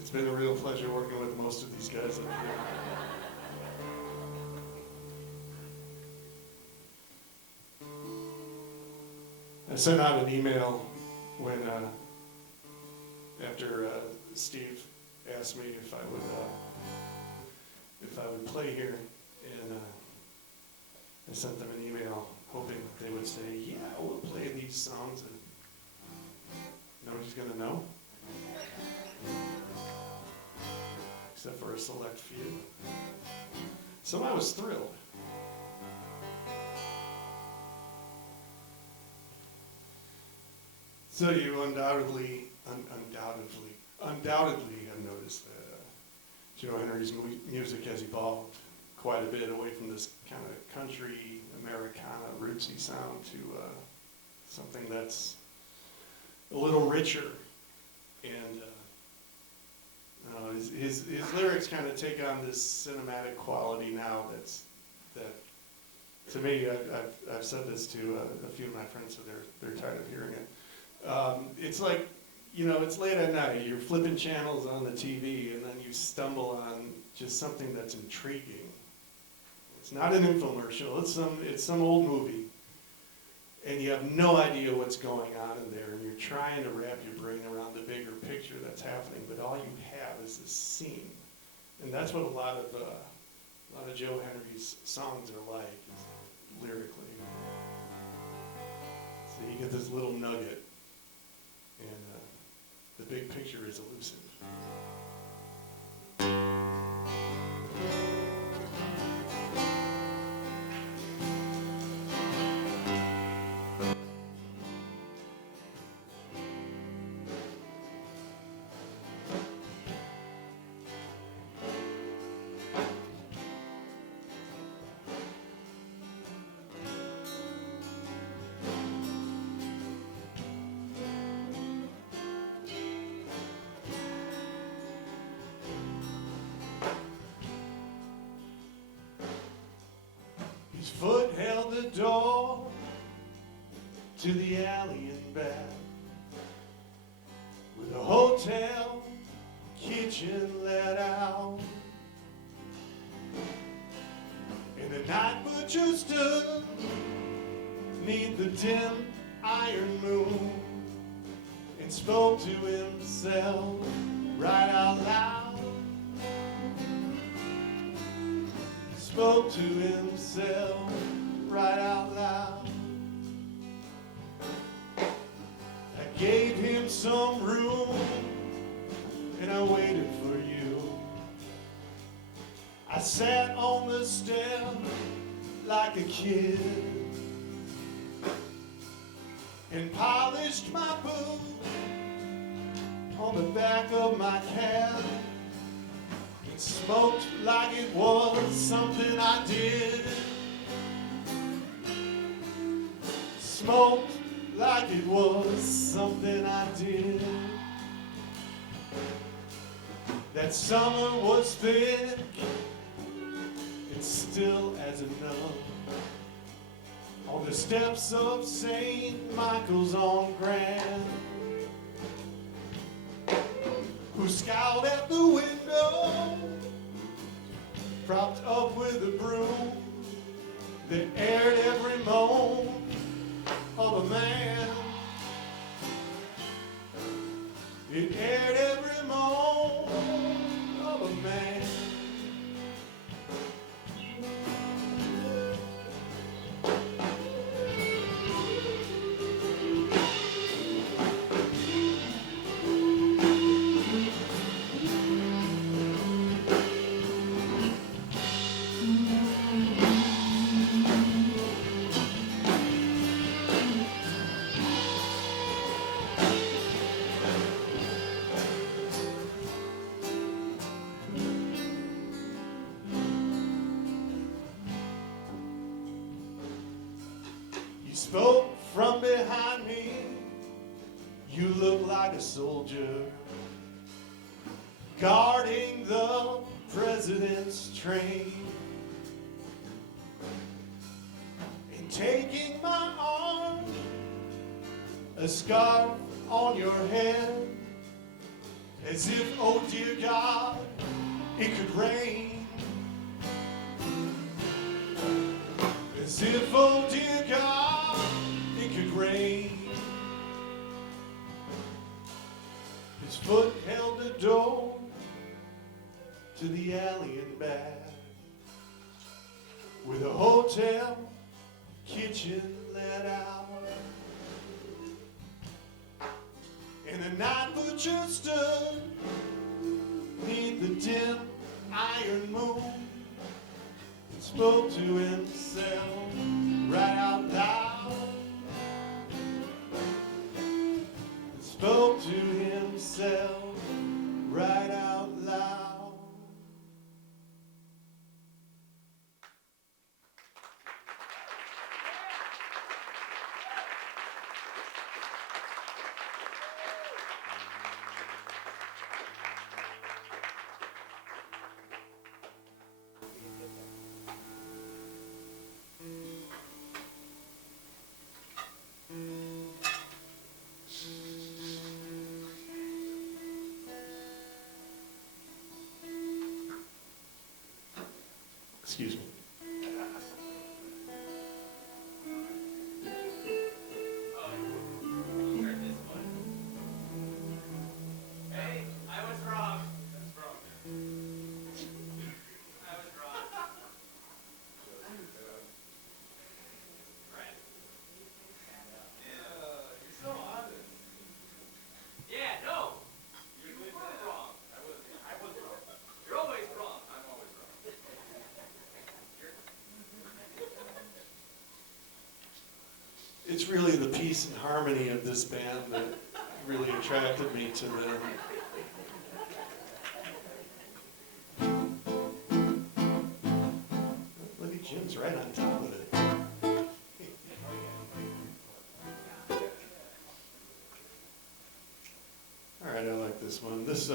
It's been a real pleasure working with most of these guys up here. I sent out an email when after Steve asked me if I would play here. And I sent them an email hoping that they would say, yeah, we'll play these songs and nobody's going to know. Except for a select few. So I was thrilled. So you undoubtedly have noticed that Joe Henry's music has evolved quite a bit away from this kind of country, Americana, rootsy sound to something that's a little richer. And his lyrics kind of take on this cinematic quality now that to me, I've said this to a few of my friends, so they're tired of hearing it. It's like, it's late at night, you're flipping channels on the TV, and then you stumble on just something that's intriguing. It's not an infomercial, it's some old movie, and you have no idea what's going on in there, and you're trying to wrap your brain around the bigger picture that's happening, but all you have is this scene. And that's what a lot of Joe Henry's songs are like, lyrically. So you get this little nugget, and the big picture is elusive. the door to the alley and back, with a hotel kitchen let out. And the night butcher stood neath the dim iron moon and spoke to himself right out loud. Spoke to himself right out loud. I gave him some room and I waited for you. I sat on the step like a kid and polished my boot on the back of my cab and smoked like it was something I did. Smoked like it was something I did. That summer was thick and still as a nun on the steps of St. Michael's on Grand, who scowled at the window, propped up with a broom that aired every moan of a man. It aired every moan of a man. You spoke from behind me. You look like a soldier guarding the president's train and taking my arm, a scarf on your head, as if, oh dear God, it could rain. As if, oh dear God, it could rain. His foot held the door to the alley and back, with a hotel kitchen let out. And the night butcher stood neath the dim iron moon and spoke to himself right out loud. And spoke to himself right out loud. Excuse me. Hey, I was wrong. That's wrong. I was wrong. Right. You're so honest. Yeah, no. You were wrong. I was wrong. You're always wrong. I'm always wrong. It's really the peace and harmony of this band that really attracted me to them. Look at Jim's right on top of it. All right, I like this one. This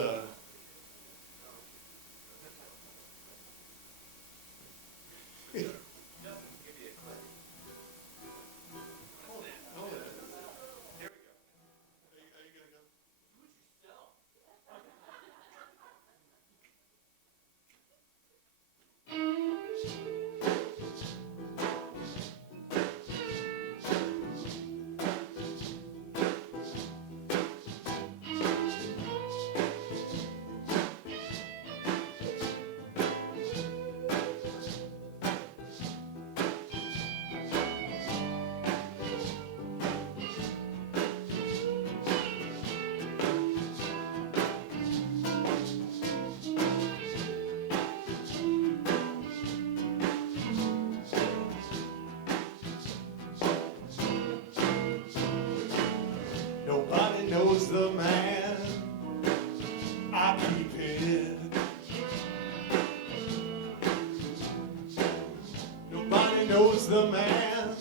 knows the man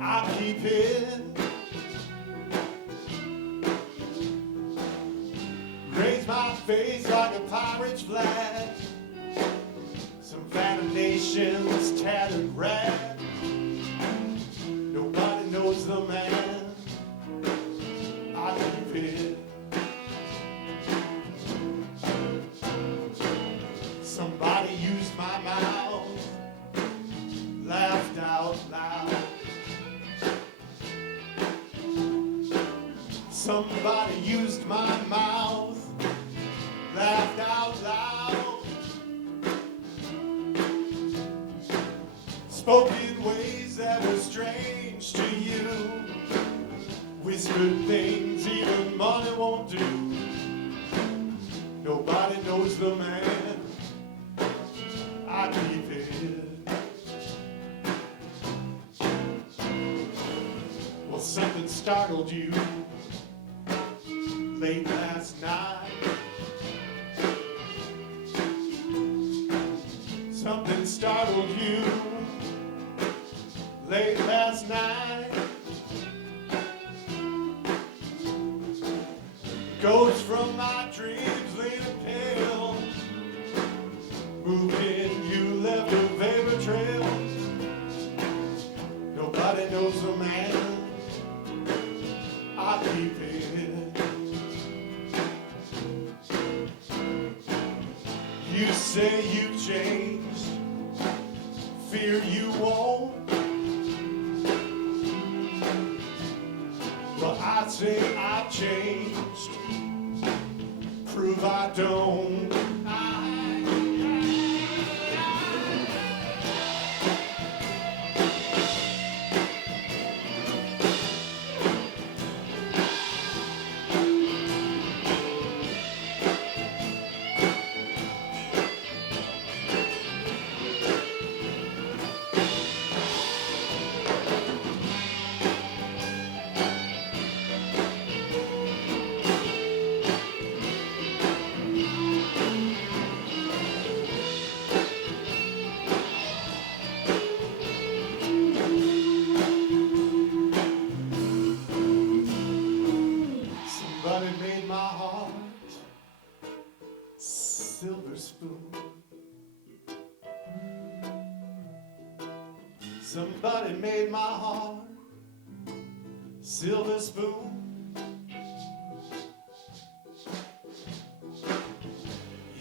I keep hid. Raise my face like a pirate's flag. Some fat nation's tattered rag. Nobody knows the man I keep hid. Somebody used my mouth, laughed out loud. Somebody used my mouth, laughed out loud. Spoke in ways that were strange to you. Whispered things even money won't do. Nobody knows the man I keep hid. Well, something startled you late last night. Something startled you late last night. Ghosts from my dreams leaning pale. Moved in, you left a vapor trail. Nobody knows the man I keep hid. You say you've changed, fear you won't. Well, I say I've changed, prove I don't. Somebody made my heart silver spoon. Somebody made my heart silver spoon.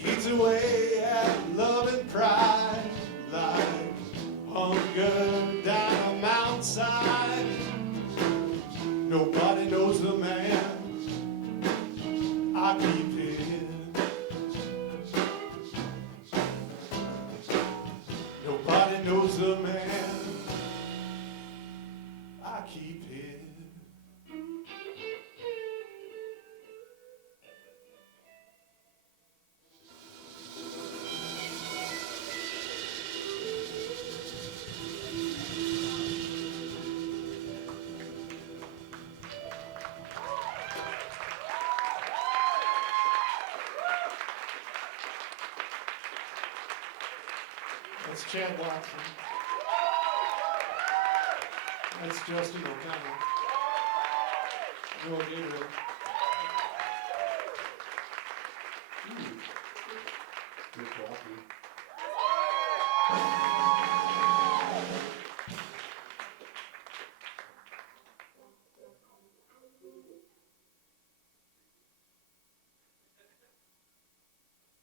Eats away at love and pride like hunger down a mountainside. Nobody knows the man I keep hid. Nobody knows the man I keep hid. That's Chad Watson. That's Justin O'Connor. Joel Gabriel. Good Walke.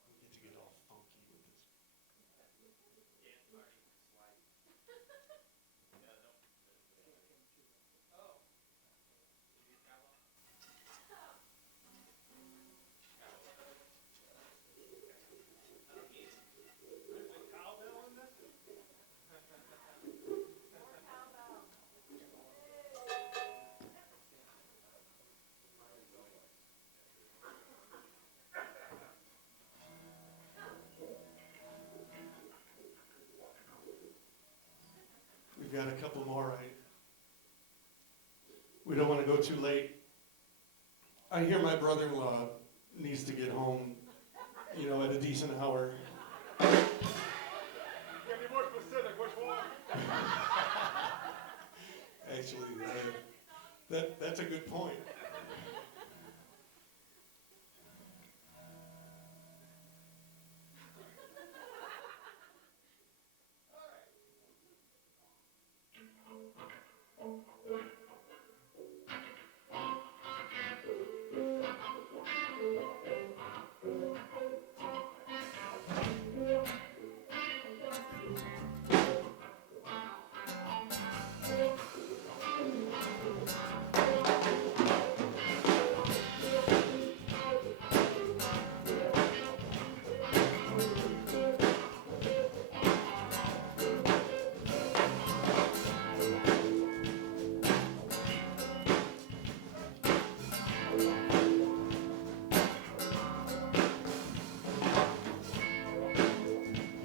We get to get all funky with this. We've got a couple more, right? We don't want to go too late. I hear my brother-in-law needs to get home, at a decent hour. Can you be more specific? Which one? Actually, that's a good point.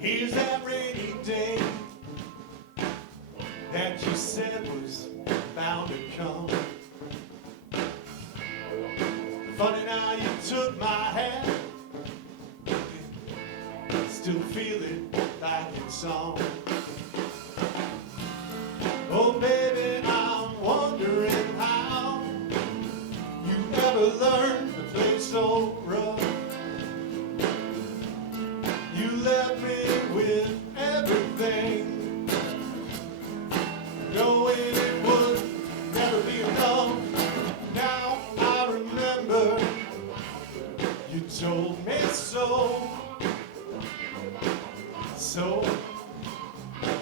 Here's that rainy day that you said was bound to come. Funny now you took my hand, still feel it like it's on. Oh baby, I'm wondering how you ever learned to play so rough. You left me with everything, knowing it would never be enough. Now I remember you told me so. So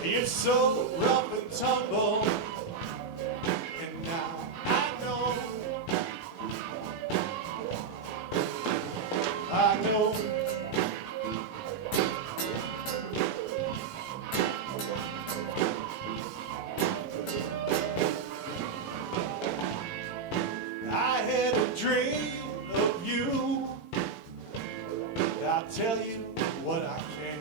it's so rough and tumble, and now I know. I know. I had a dream of you. I'll tell you what I can.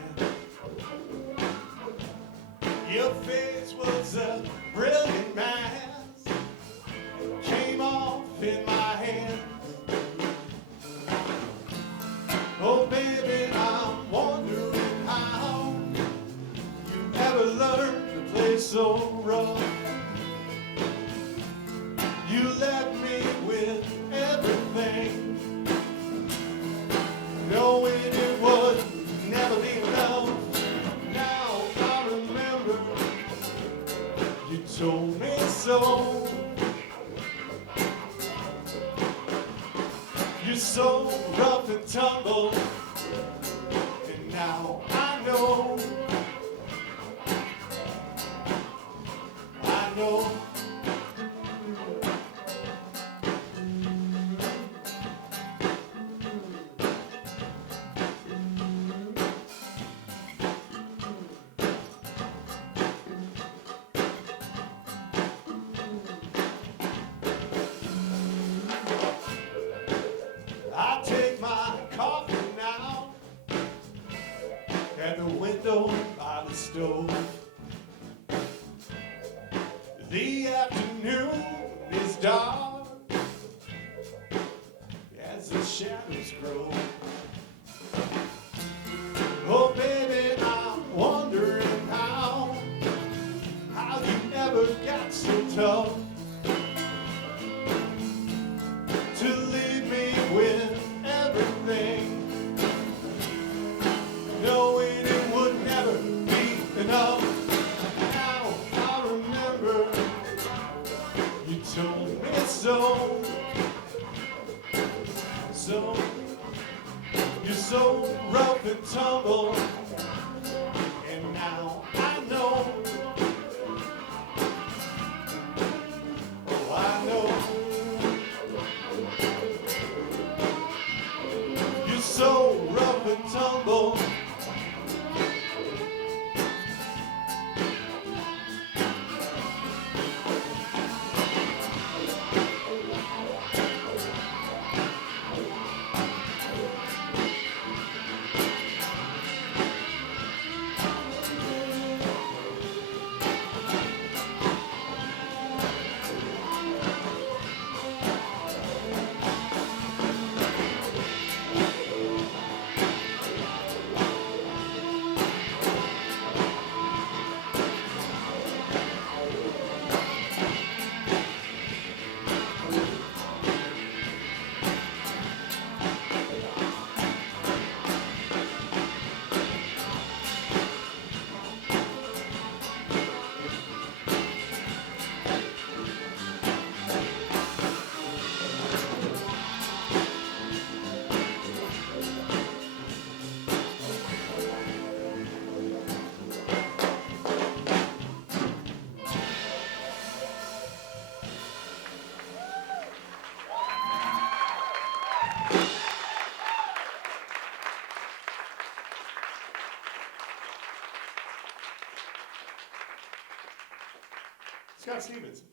Your face was a brilliant mask. It came off in my hand. Oh baby, I'm wondering how you ever learned to play so rough. You left me with everything, knowing it would never be enough. Now I remember you told me so. You're so rough and tumble, and now I know. I know. I take my coffee now at the window by the stove. The afternoon is dark as the shadows grow. Oh baby, I'm wondering how you ever got so tough to leave me with everything, knowing it would never be enough. Now I remember you told me so. So you're so rough and tumble, and now I know. Oh, I know. You're so rough and tumble. Scott Stevenson.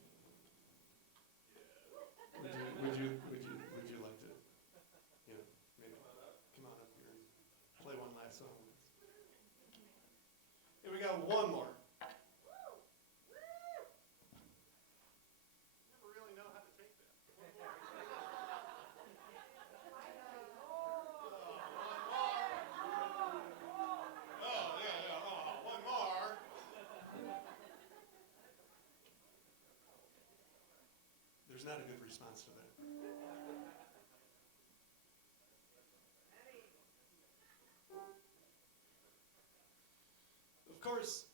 Would you like to, maybe come on up here and play one last song? Here we got one more. Never really know how to take that. One more. Oh, yeah, one more. There's not a good response to that. Of course,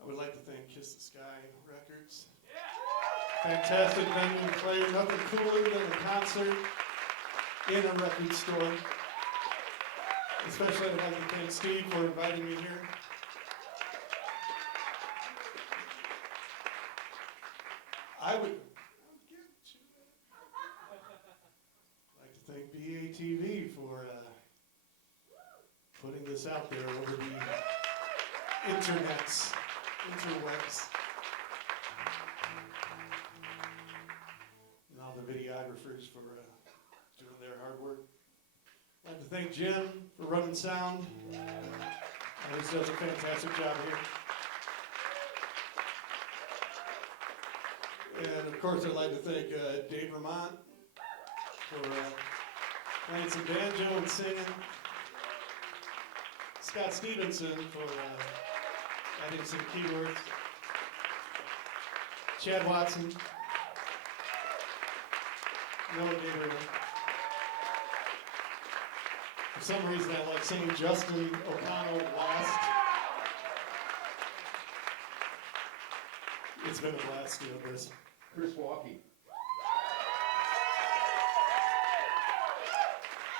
I would like to thank Kiss the Sky Records. Fantastic venue to play. Nothing cooler than a concert in a record store. Especially I'd like to thank Steve for inviting me here. I would like to thank BATV for putting this out there over the interwebs. And all the videographers for doing their hard work. I'd like to thank Jim for running sound. He does a fantastic job here. And of course, I'd like to thank Dave Vermont for playing some banjo and singing. Scott Stevenson for adding some keywords. Chad Watson. Noah Gabriel. For some reason, I like singing Justin O'Connell last. It's been a blast doing this. Chris Walke.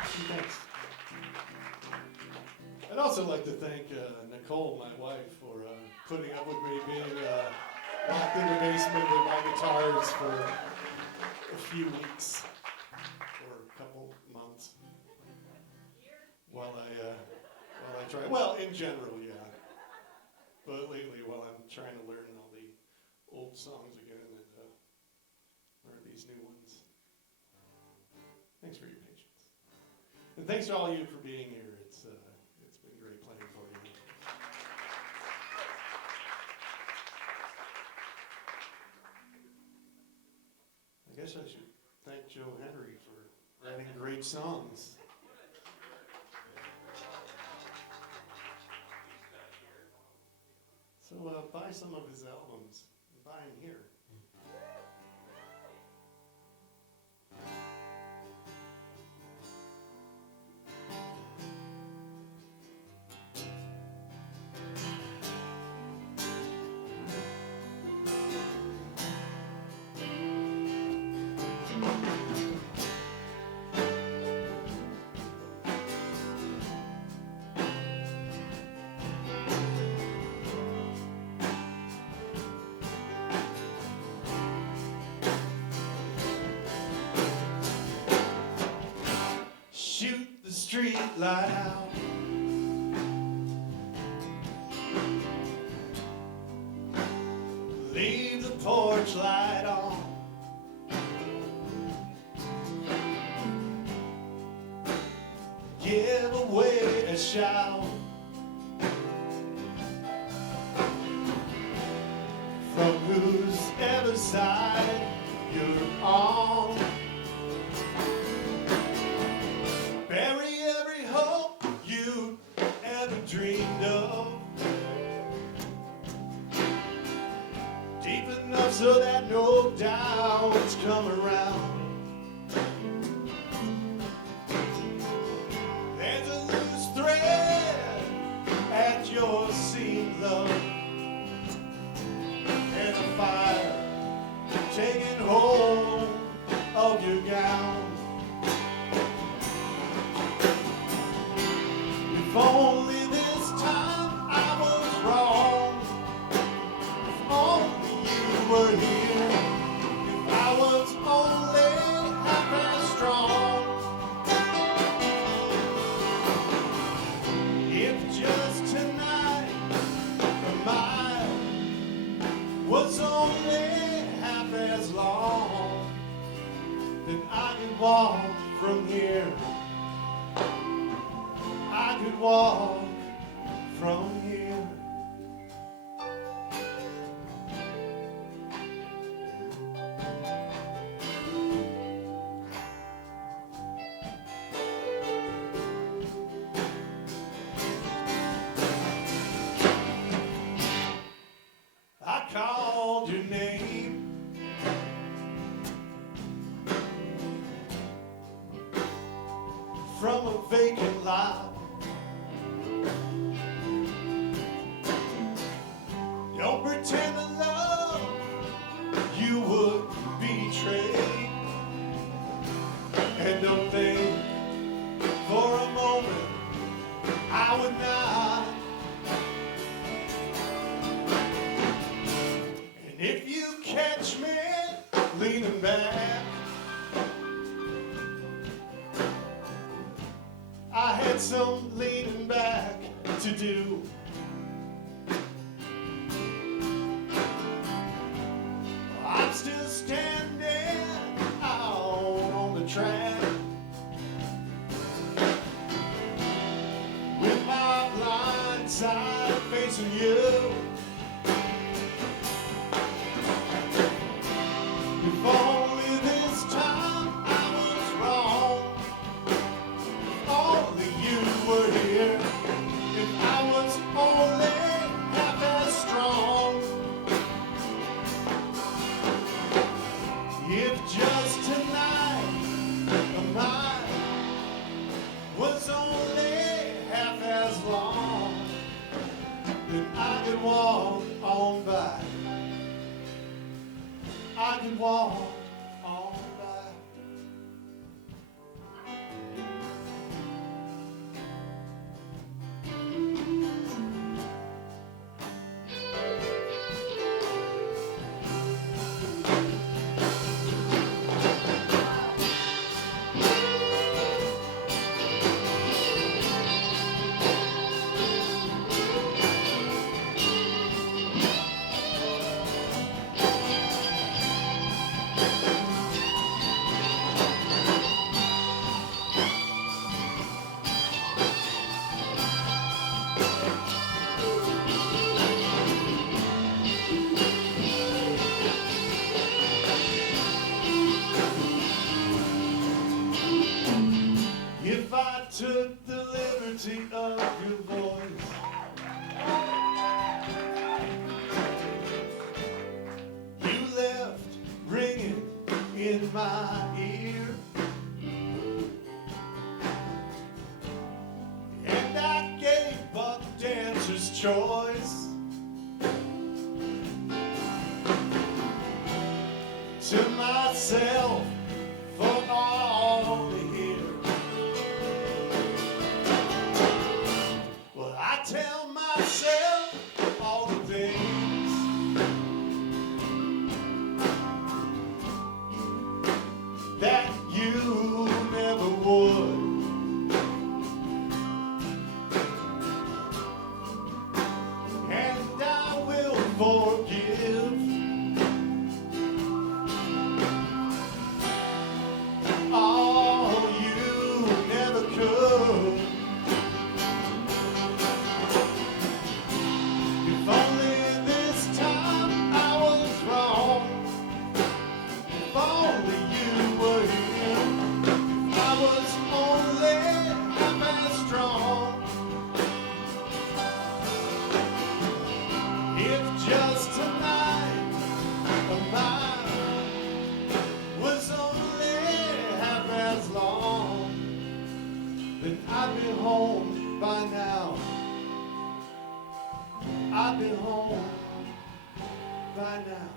Thanks. I'd also like to thank Nicole, my wife, for putting up with me being locked in the basement with my guitars for a few weeks or a couple months while I try. Well, in general, yeah. But lately, while I'm trying to learn all the old songs again and learn these new ones. Thanks for your patience. And thanks to all of you for being here. It's been great playing for you. I guess I should thank Joe Henry for writing great songs. So buy some of his albums and buy them here. Shoot the street light out. Leave the porch light on. Give away a shout. From whosever side you're on. Bury every hope you ever dreamed of. Deep enough so that no doubts come around. There's a loose thread at your seam, love. And a fire taking hold of your gown. If only this time I was wrong. If only you were here. If I was from here. I could walk from here. I called your name. From a vacant lot. Don't pretend to love you would betray. And don't think for a moment I would not. And if you catch me leaning back, I had some leaning back to do. I'm still standing out on the track with my blind side facing you. If only this time I was wrong, if only you were here, if I was only half as strong, if just tonight mine was only half as long, then I could walk on by. I could walk on by. If I took the liberty of your voice, you left ringing in my ear, and I gave Buck Dancer's choice to myself for all to hear. Well, I tell myself all the things that you never would. And I will forgive all you never could. If only this time I was wrong, if only you were here, if I was only half as strong, if just tonight mine was only half as long, then I'd be home by now. I've been home by now.